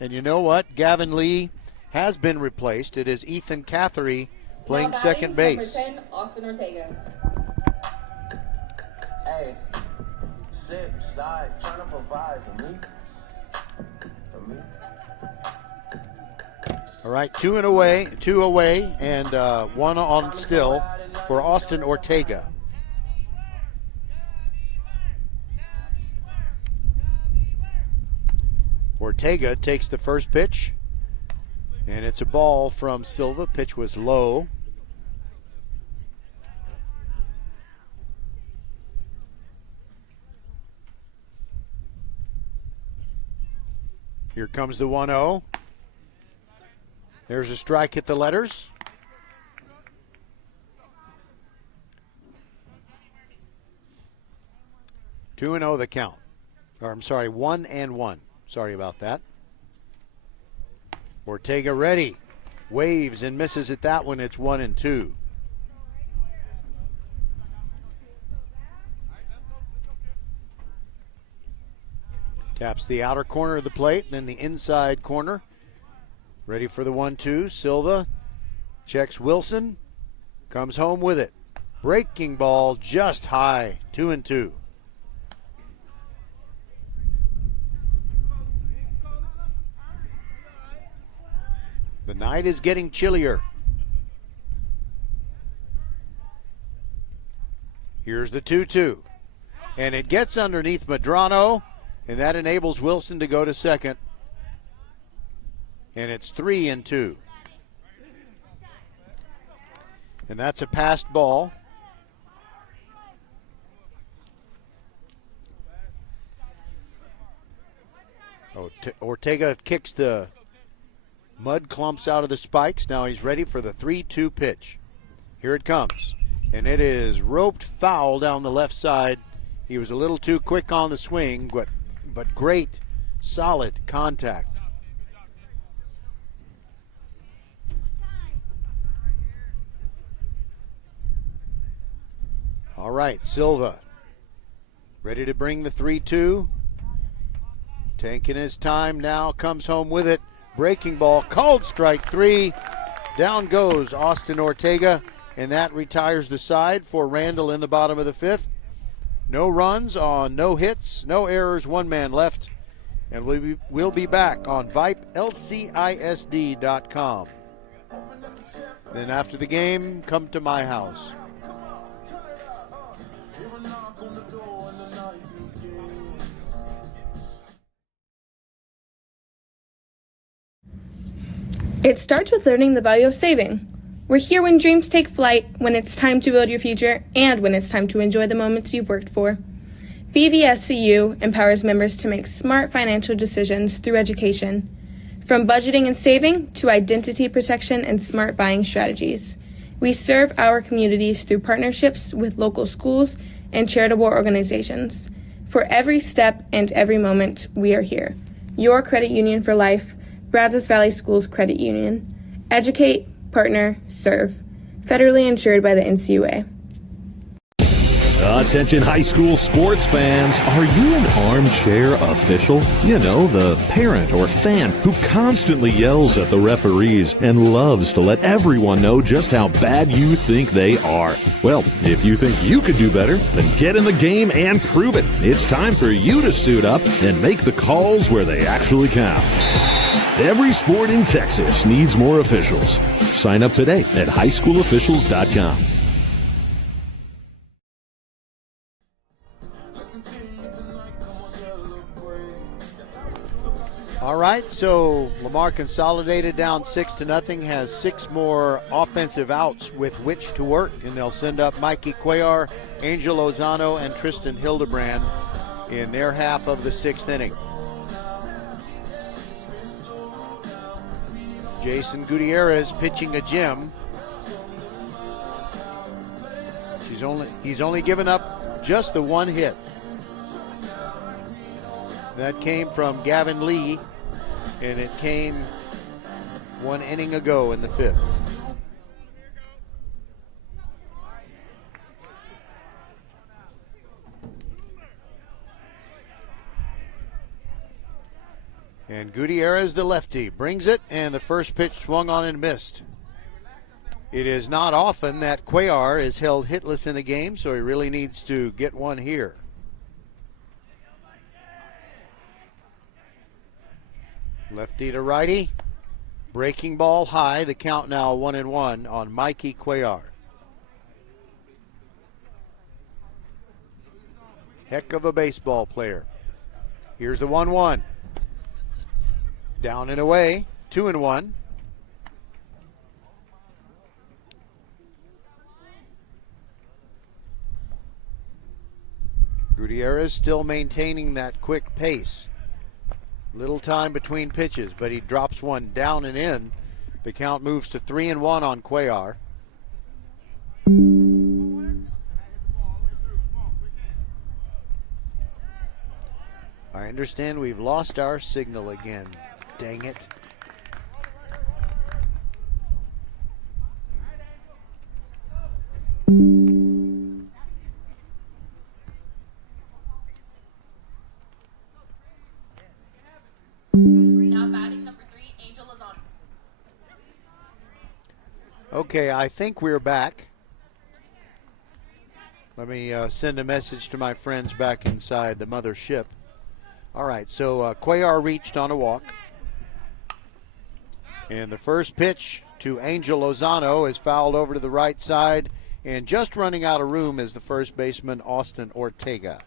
And you know what? Gavin Lee has been replaced. It is Ethan Cathery playing second base. Number 10, Austin Ortega. Hey, sip, slide, trying to provide for me. For me. All right, 2 away, and 1 on still for Austin Ortega. Ortega takes the first pitch, and it's a ball from Silva. Pitch was low. Here comes the 1-0. There's a strike at the letters. Two and 0 the count. Or I'm sorry, 1-1. Sorry about that. Ortega ready. Waves and misses at that one. It's 1-2. Taps the outer corner of the plate, then the inside corner. Ready for the 1-2. Silva checks Wilson. Comes home with it. Breaking ball just high. 2-2. The night is getting chillier. Here's the 2-2. And it gets underneath Medrano, and that enables Wilson to go to second. And it's 3-2. And that's a passed ball. Ortega kicks the mud clumps out of the spikes. Now he's ready for the 3-2 pitch. Here it comes. And it is roped foul down the left side. He was a little too quick on the swing, but great, solid contact. All right, Silva ready to bring the 3-2. Taking his time now, comes home with it. Breaking ball, called strike 3. Down goes Austin Ortega, and that retires the side for Randle in the bottom of the 5th. No runs on no hits, no errors, one man left. And we'll be back on VypeLCISD.com. Then after the game, come to my house. It starts with learning the value of saving. We're here when dreams take flight, when it's time to build your future, and when it's time to enjoy the moments you've worked for. BVSCU empowers members to make smart financial decisions through education, from budgeting and saving to identity protection and smart buying strategies. We serve our communities through partnerships with local schools and charitable organizations. For every step and every moment, we are here. Your credit union for life, Brazos Valley Schools Credit Union. Educate, partner, serve. Federally insured by the NCUA. Attention high school sports fans, are you an armchair official? You know, the parent or fan who constantly yells at the referees and loves to let everyone know just how bad you think they are. Well, if you think you could do better, then get in the game and prove it. It's time for you to suit up and make the calls where they actually count. Every sport in Texas needs more officials. Sign up today at highschoolofficials.com. All right, so Lamar Consolidated down 6-0, has 6 more offensive outs with which to work, and they'll send up Mikey Cuellar, Angel Lozano, and Tristan Hildebrand in their half of the 6th inning. Jason Gutierrez pitching a gem. He's only given up just the 1 hit. That came from Gavin Lee, and it came 1 inning ago in the 5th. And Gutierrez, the lefty, brings it, and the first pitch swung on and missed. It is not often that Cuellar is held hitless in a game, so he really needs to get one here. Lefty to righty. Breaking ball high. The count now 1-1 on Mikey Cuellar. Heck of a baseball player. Here's the 1-1. Down and away. 2-1. Gutierrez still maintaining that quick pace. Little time between pitches, but he drops one down and in. The count moves to 3-1 on Cuellar. I understand we've lost our signal again. Dang it. Now batting number 3, Angel Lozano. Okay, I think we're back. Let me send a message to my friends back inside the mothership. All right, so Cuellar reached on a walk. And the first pitch to Angel Lozano is fouled over to the right side. And just running out of room is the first baseman, Austin Ortega.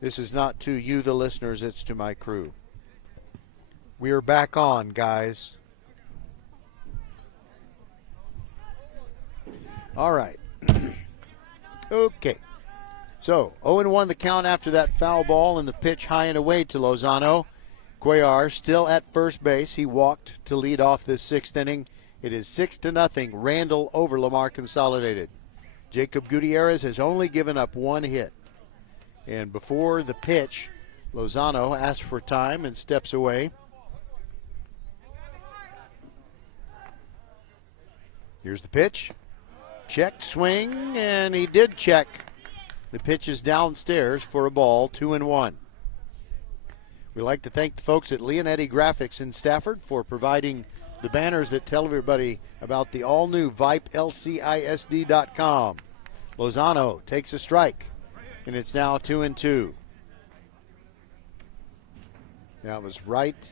This is not to you, the listeners, it's to my crew. We are back on, guys. All right. Okay. So, 0-1 the count after that foul ball and the pitch high and away to Lozano. Cuellar still at first base. He walked to lead off this sixth inning. It is 6-0. Randle over Lamar Consolidated. Jacob Gutierrez has only given up one hit. And before the pitch, Lozano asks for time and steps away. Here's the pitch. Checked swing, and he did check. The pitch is downstairs for a ball, 2-1. We'd like to thank the folks at Leonetti Graphics in Stafford for providing the banners that tell everybody about the all-new Vype, LCISD.com. Lozano takes a strike, and it's now 2-2. That was right,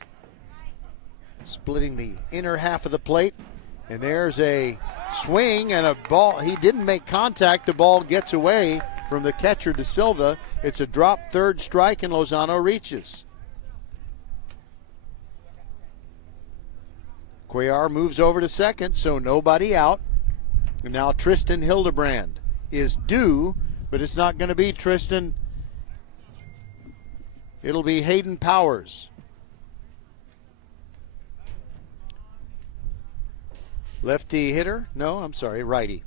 splitting the inner half of the plate. And there's a swing and a ball. He didn't make contact. The ball gets away from the catcher, De Silva. It's a drop third strike, and Lozano reaches. Cuellar moves over to second, so nobody out. And now Tristan Hildebrand is due, but it's not going to be Tristan. It'll be Hayden Powers. Lefty hitter? No, I'm sorry, righty.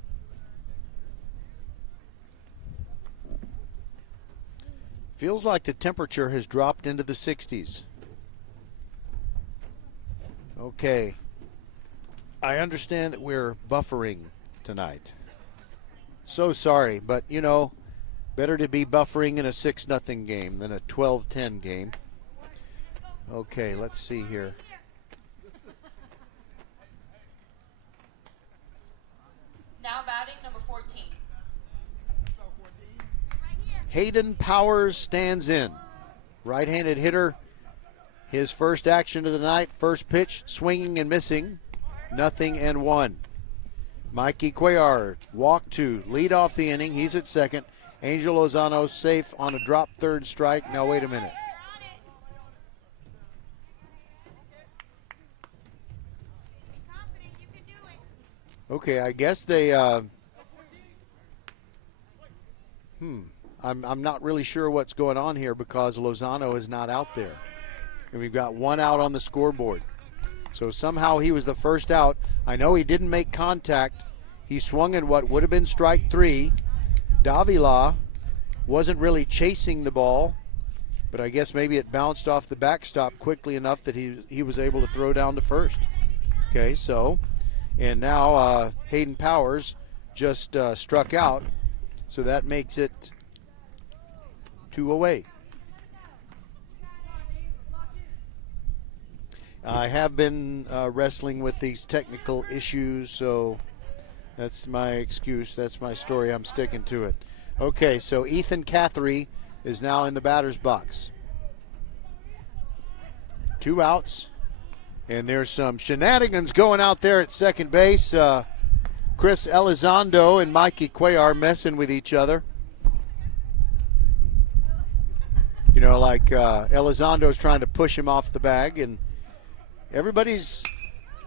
Feels like the temperature has dropped into the 60s. Okay. I understand that we're buffering tonight. So sorry, but you know, better to be buffering in a 6-0 game than a 12-10 game. Okay, let's see here. Now batting number 14. Hayden Powers stands in. Right-handed hitter. His first action of the night. First pitch, swinging and missing. 0-1. Mikey Cuellar walked to lead off the inning. He's at second. Angel Lozano safe on a drop third strike. Now wait a minute. Okay, I guess they, I'm not really sure what's going on here because Lozano is not out there. And we've got one out on the scoreboard. So somehow he was the first out. I know he didn't make contact. He swung at what would have been strike three. Davila wasn't really chasing the ball, but I guess maybe it bounced off the backstop quickly enough that he was able to throw down to first. Okay, so... And now Hayden Powers just struck out, so that makes it 2 away. I have been wrestling with these technical issues, so that's my excuse. That's my story. I'm sticking to it. Okay, so Ethan Cathery is now in the batter's box. 2 outs. And there's some shenanigans going out there at second base. Chris Elizondo and Mikey Cuellar messing with each other. You know, like Elizondo's trying to push him off the bag, and everybody's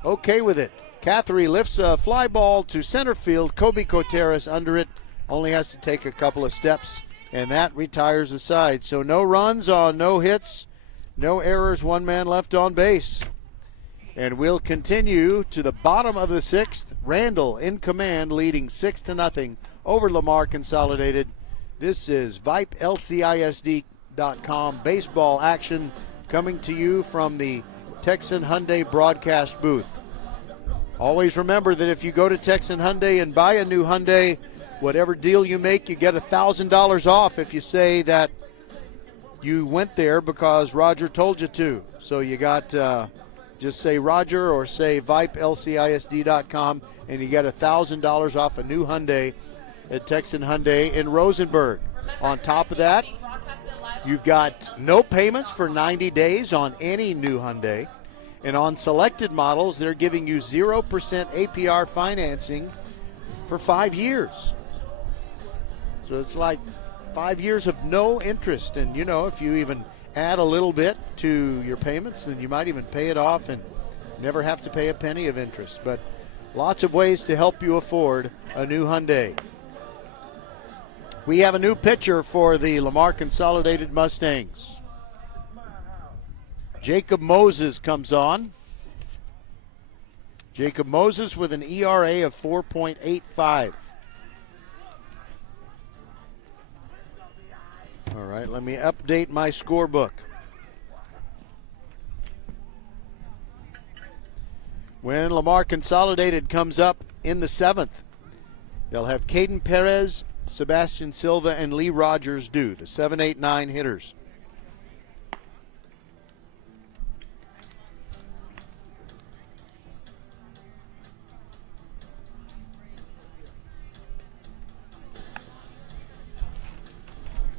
okay with it. Cathery lifts a fly ball to center field. Kobe Coteras under it. Only has to take a couple of steps, and that retires the side. So no runs on no hits, no errors, 1 man left on base. And we'll continue to the bottom of the 6th. Randle in command, leading 6-0 over Lamar Consolidated. This is Vype, LCISD.com baseball action coming to you from the Texan Hyundai broadcast booth. Always remember that if you go to Texan Hyundai and buy a new Hyundai, whatever deal you make, you get $1,000 off if you say that you went there because Roger told you to. So you got just say Roger or say VypeLCISD.com, and you get $1,000 off a new Hyundai at Texan Hyundai in Rosenberg. On top of that, you've got no payments for 90 days on any new Hyundai. And on selected models, they're giving you 0% APR financing for 5 years. So it's like 5 years of no interest. And, if you even add a little bit to your payments, then you might even pay it off and never have to pay a penny of interest. But lots of ways to help you afford a new Hyundai. We have a new pitcher for the Lamar Consolidated Mustangs. Jacob Moses comes on. Jacob Moses with an ERA of 4.85. All right, let me update my scorebook. When Lamar Consolidated comes up in the 7th, they'll have Caden Perez, Sebastian Silva, and Lee Rogers due, the 7, 8, 9 hitters.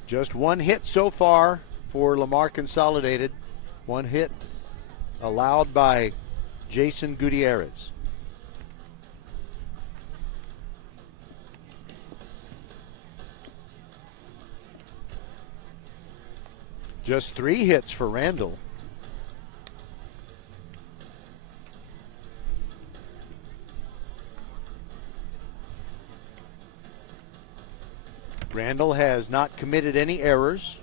Just one hit so far for Lamar Consolidated. One hit allowed by Jason Gutierrez. Just 3 hits for Randle. Randle has not committed any errors.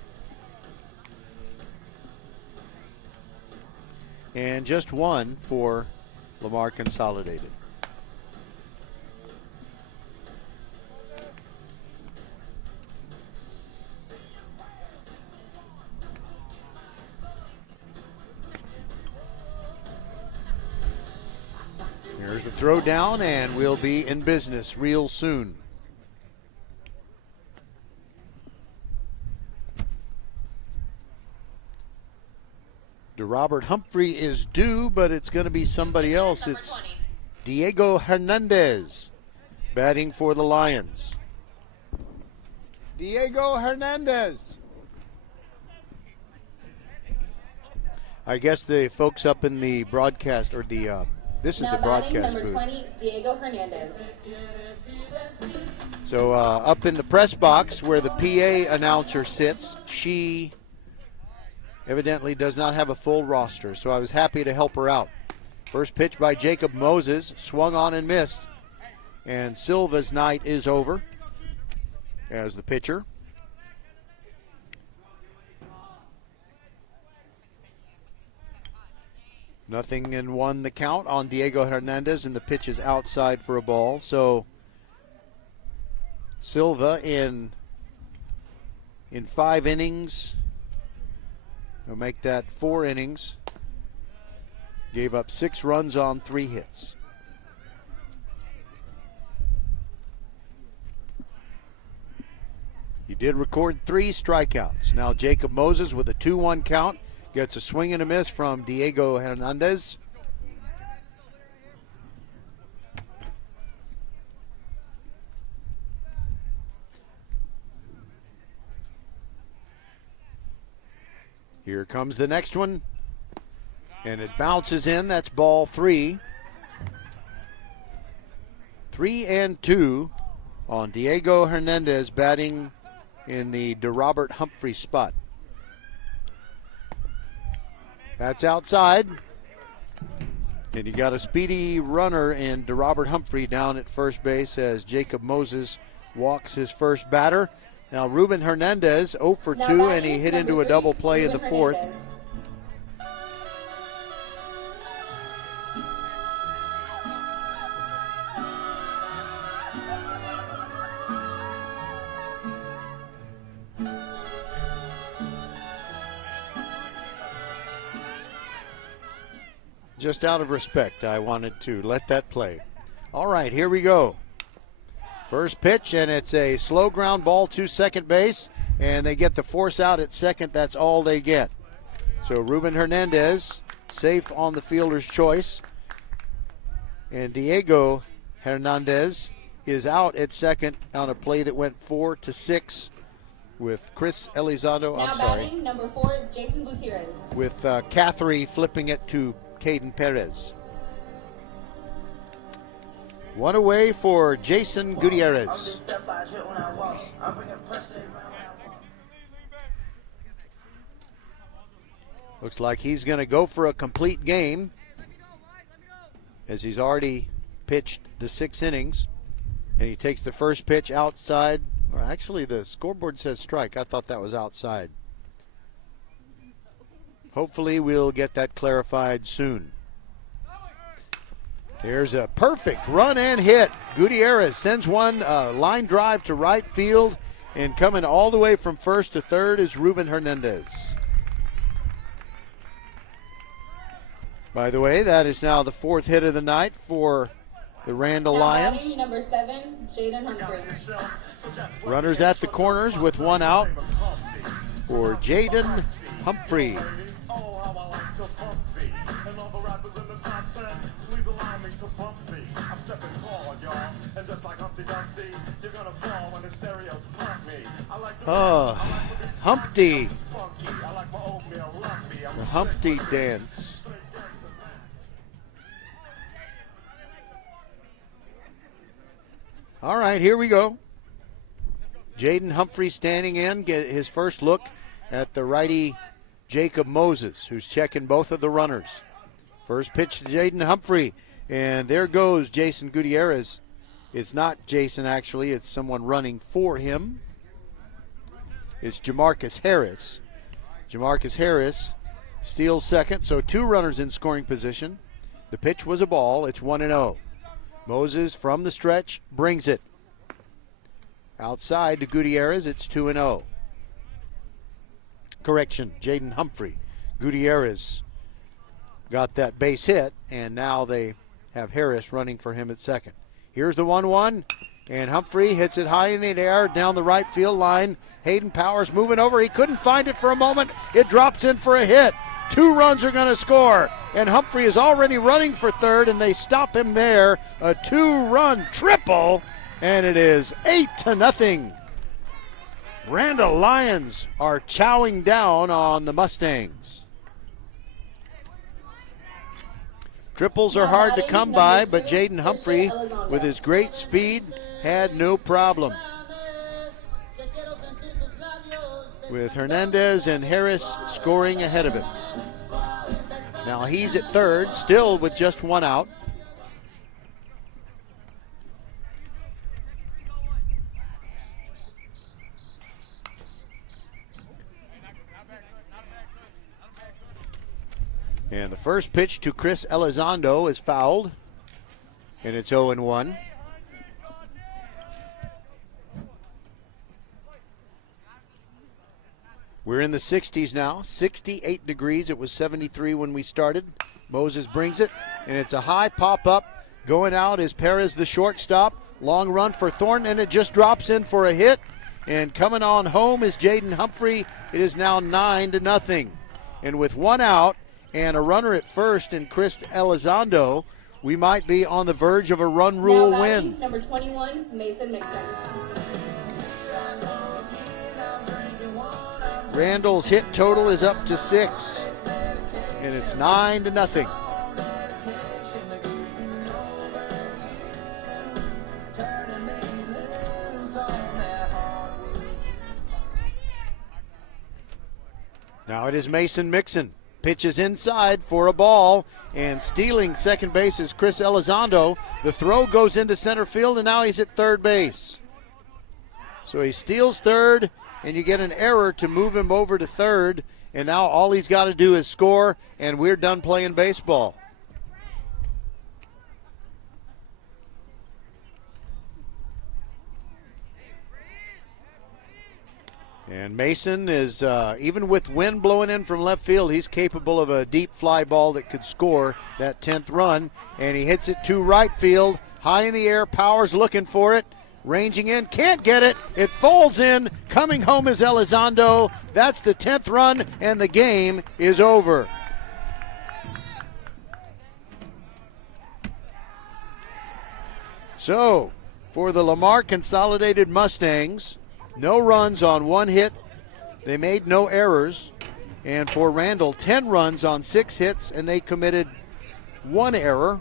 And just 1 for Lamar Consolidated. Here's the throw down, and we'll be in business real soon. DeRobert Humphrey is due, but it's going to be somebody else. It's Diego Hernandez batting for the Lions. Diego Hernandez. I guess the folks up in the broadcast, or this is the broadcast booth. Number 20, Diego Hernandez. So up in the press box where the PA announcer sits, she evidently does not have a full roster, so I was happy to help her out. First pitch by Jacob Moses, swung on and missed, and Silva's night is over as the pitcher. Nothing in 1 the count on Diego Hernandez, and the pitch is outside for a ball. So Silva in 5 innings, we'll make that 4 innings, gave up 6 runs on 3 hits. He did record 3 strikeouts. Now Jacob Moses with a 2-1 count gets a swing and a miss from Diego Hernandez. Here comes the next one, and it bounces in. That's ball 3. 3-2 on Diego Hernandez batting in the DeRobert Humphrey spot. That's outside. And you got a speedy runner in DeRobert Humphrey down at first base as Jacob Moses walks his first batter. Now Ruben Hernandez 0 for 2, and he hit into a double play in the 4th. Just out of respect, I wanted to let that play. All right, here we go. First pitch, and it's a slow ground ball to second base. and they get the force out at second. That's all they get. So Ruben Hernandez safe on the fielder's choice, and Diego Hernandez is out at second on a play that went 4-6 with Chris Elizondo. Now batting, number 4, Jason Gutierrez. With Catherine flipping it to Caden Perez. One away for Jason Gutierrez. Looks like he's going to go for a complete game, as he's already pitched the 6 innings. And he takes the first pitch outside. Or actually, the scoreboard says strike. I thought that was outside. Hopefully, we'll get that clarified soon. There's a perfect run and hit. Gutierrez sends one line drive to right field, and coming all the way from first to third is Ruben Hernandez. By the way, that is now the 4th hit of the night for the Randle Lions. Number 7, Jaden Humphrey. Runners at the corners with 1 out for Jaden Humphrey. Oh, Humpty. The Humpty dance. All right, here we go. Jaden Humphrey standing in, get his first look at the righty Jacob Moses, who's checking both of the runners. First pitch to Jaden Humphrey, and there goes Jason Gutierrez. It's not Jason, actually. It's someone running for him. It's Jamarcus Harris. Jamarcus Harris steals second, so 2 runners in scoring position. The pitch was a ball. It's 1-0. Moses from the stretch brings it. Outside to Gutierrez, it's 2-0. Correction, Jaden Humphrey. Gutierrez got that base hit, and now they have Harris running for him at second. Here's the 1-1, and Humphrey hits it high in the air down the right field line. Hayden Powers moving over. He couldn't find it for a moment. It drops in for a hit. 2 runs are going to score, and Humphrey is already running for third, and they stop him there. A 2-run triple, and it is 8-0. Randle Lions are chowing down on the Mustangs. Triples are hard to come by, but Jaden Humphrey, with his great speed, had no problem. With Hernandez and Harris scoring ahead of him. Now he's at third, still with just 1 out. And the first pitch to Chris Elizondo is fouled, and it's 0-1. We're in the 60s now, 68 degrees. It was 73 when we started. Moses brings it, and it's a high pop-up. Going out is Perez, the shortstop. Long run for Thornton, and it just drops in for a hit. And coming on home is Jaden Humphrey. It is now 9-0. And with 1 out and a runner at first in Chris Elizondo, we might be on the verge of a run rule win. Number 21, Mason Mixon. Randle's hit total is up to 6, and it's 9-0. Now it is Mason Mixon. Pitches inside for a ball, and stealing second base is Chris Elizondo. The throw goes into center field, and now he's at third base. So he steals third, and you get an error to move him over to third, and now all he's got to do is score, and we're done playing baseball. And Mason is, even with wind blowing in from left field, he's capable of a deep fly ball that could score that 10th run, and he hits it to right field, high in the air. Powers looking for it. ranging in, can't get it. It falls in. Coming home is Elizondo. That's the 10th run, and the game is over. So, for the Lamar Consolidated Mustangs, no runs on 1 hit. They made no errors. And for Randle, 10 runs on 6 hits, and they committed 1 error.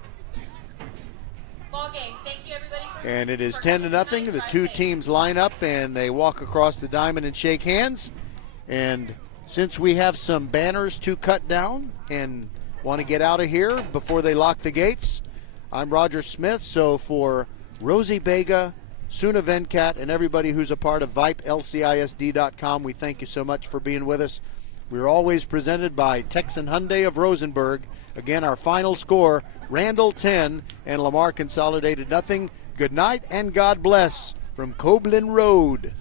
Ball game. Thank you, everybody. And it is 10-0. The two teams line up, and they walk across the diamond and shake hands. And since we have some banners to cut down and want to get out of here before they lock the gates, I'm Roger Smith. So for Rosie Bega, Suna Venkat, and everybody who's a part of Vype, LCISD.com, we thank you so much for being with us. We're always presented by Texan Hyundai of Rosenberg. Again, our final score, Randle 10 and Lamar Consolidated nothing. Good night and God bless from Coblin Road.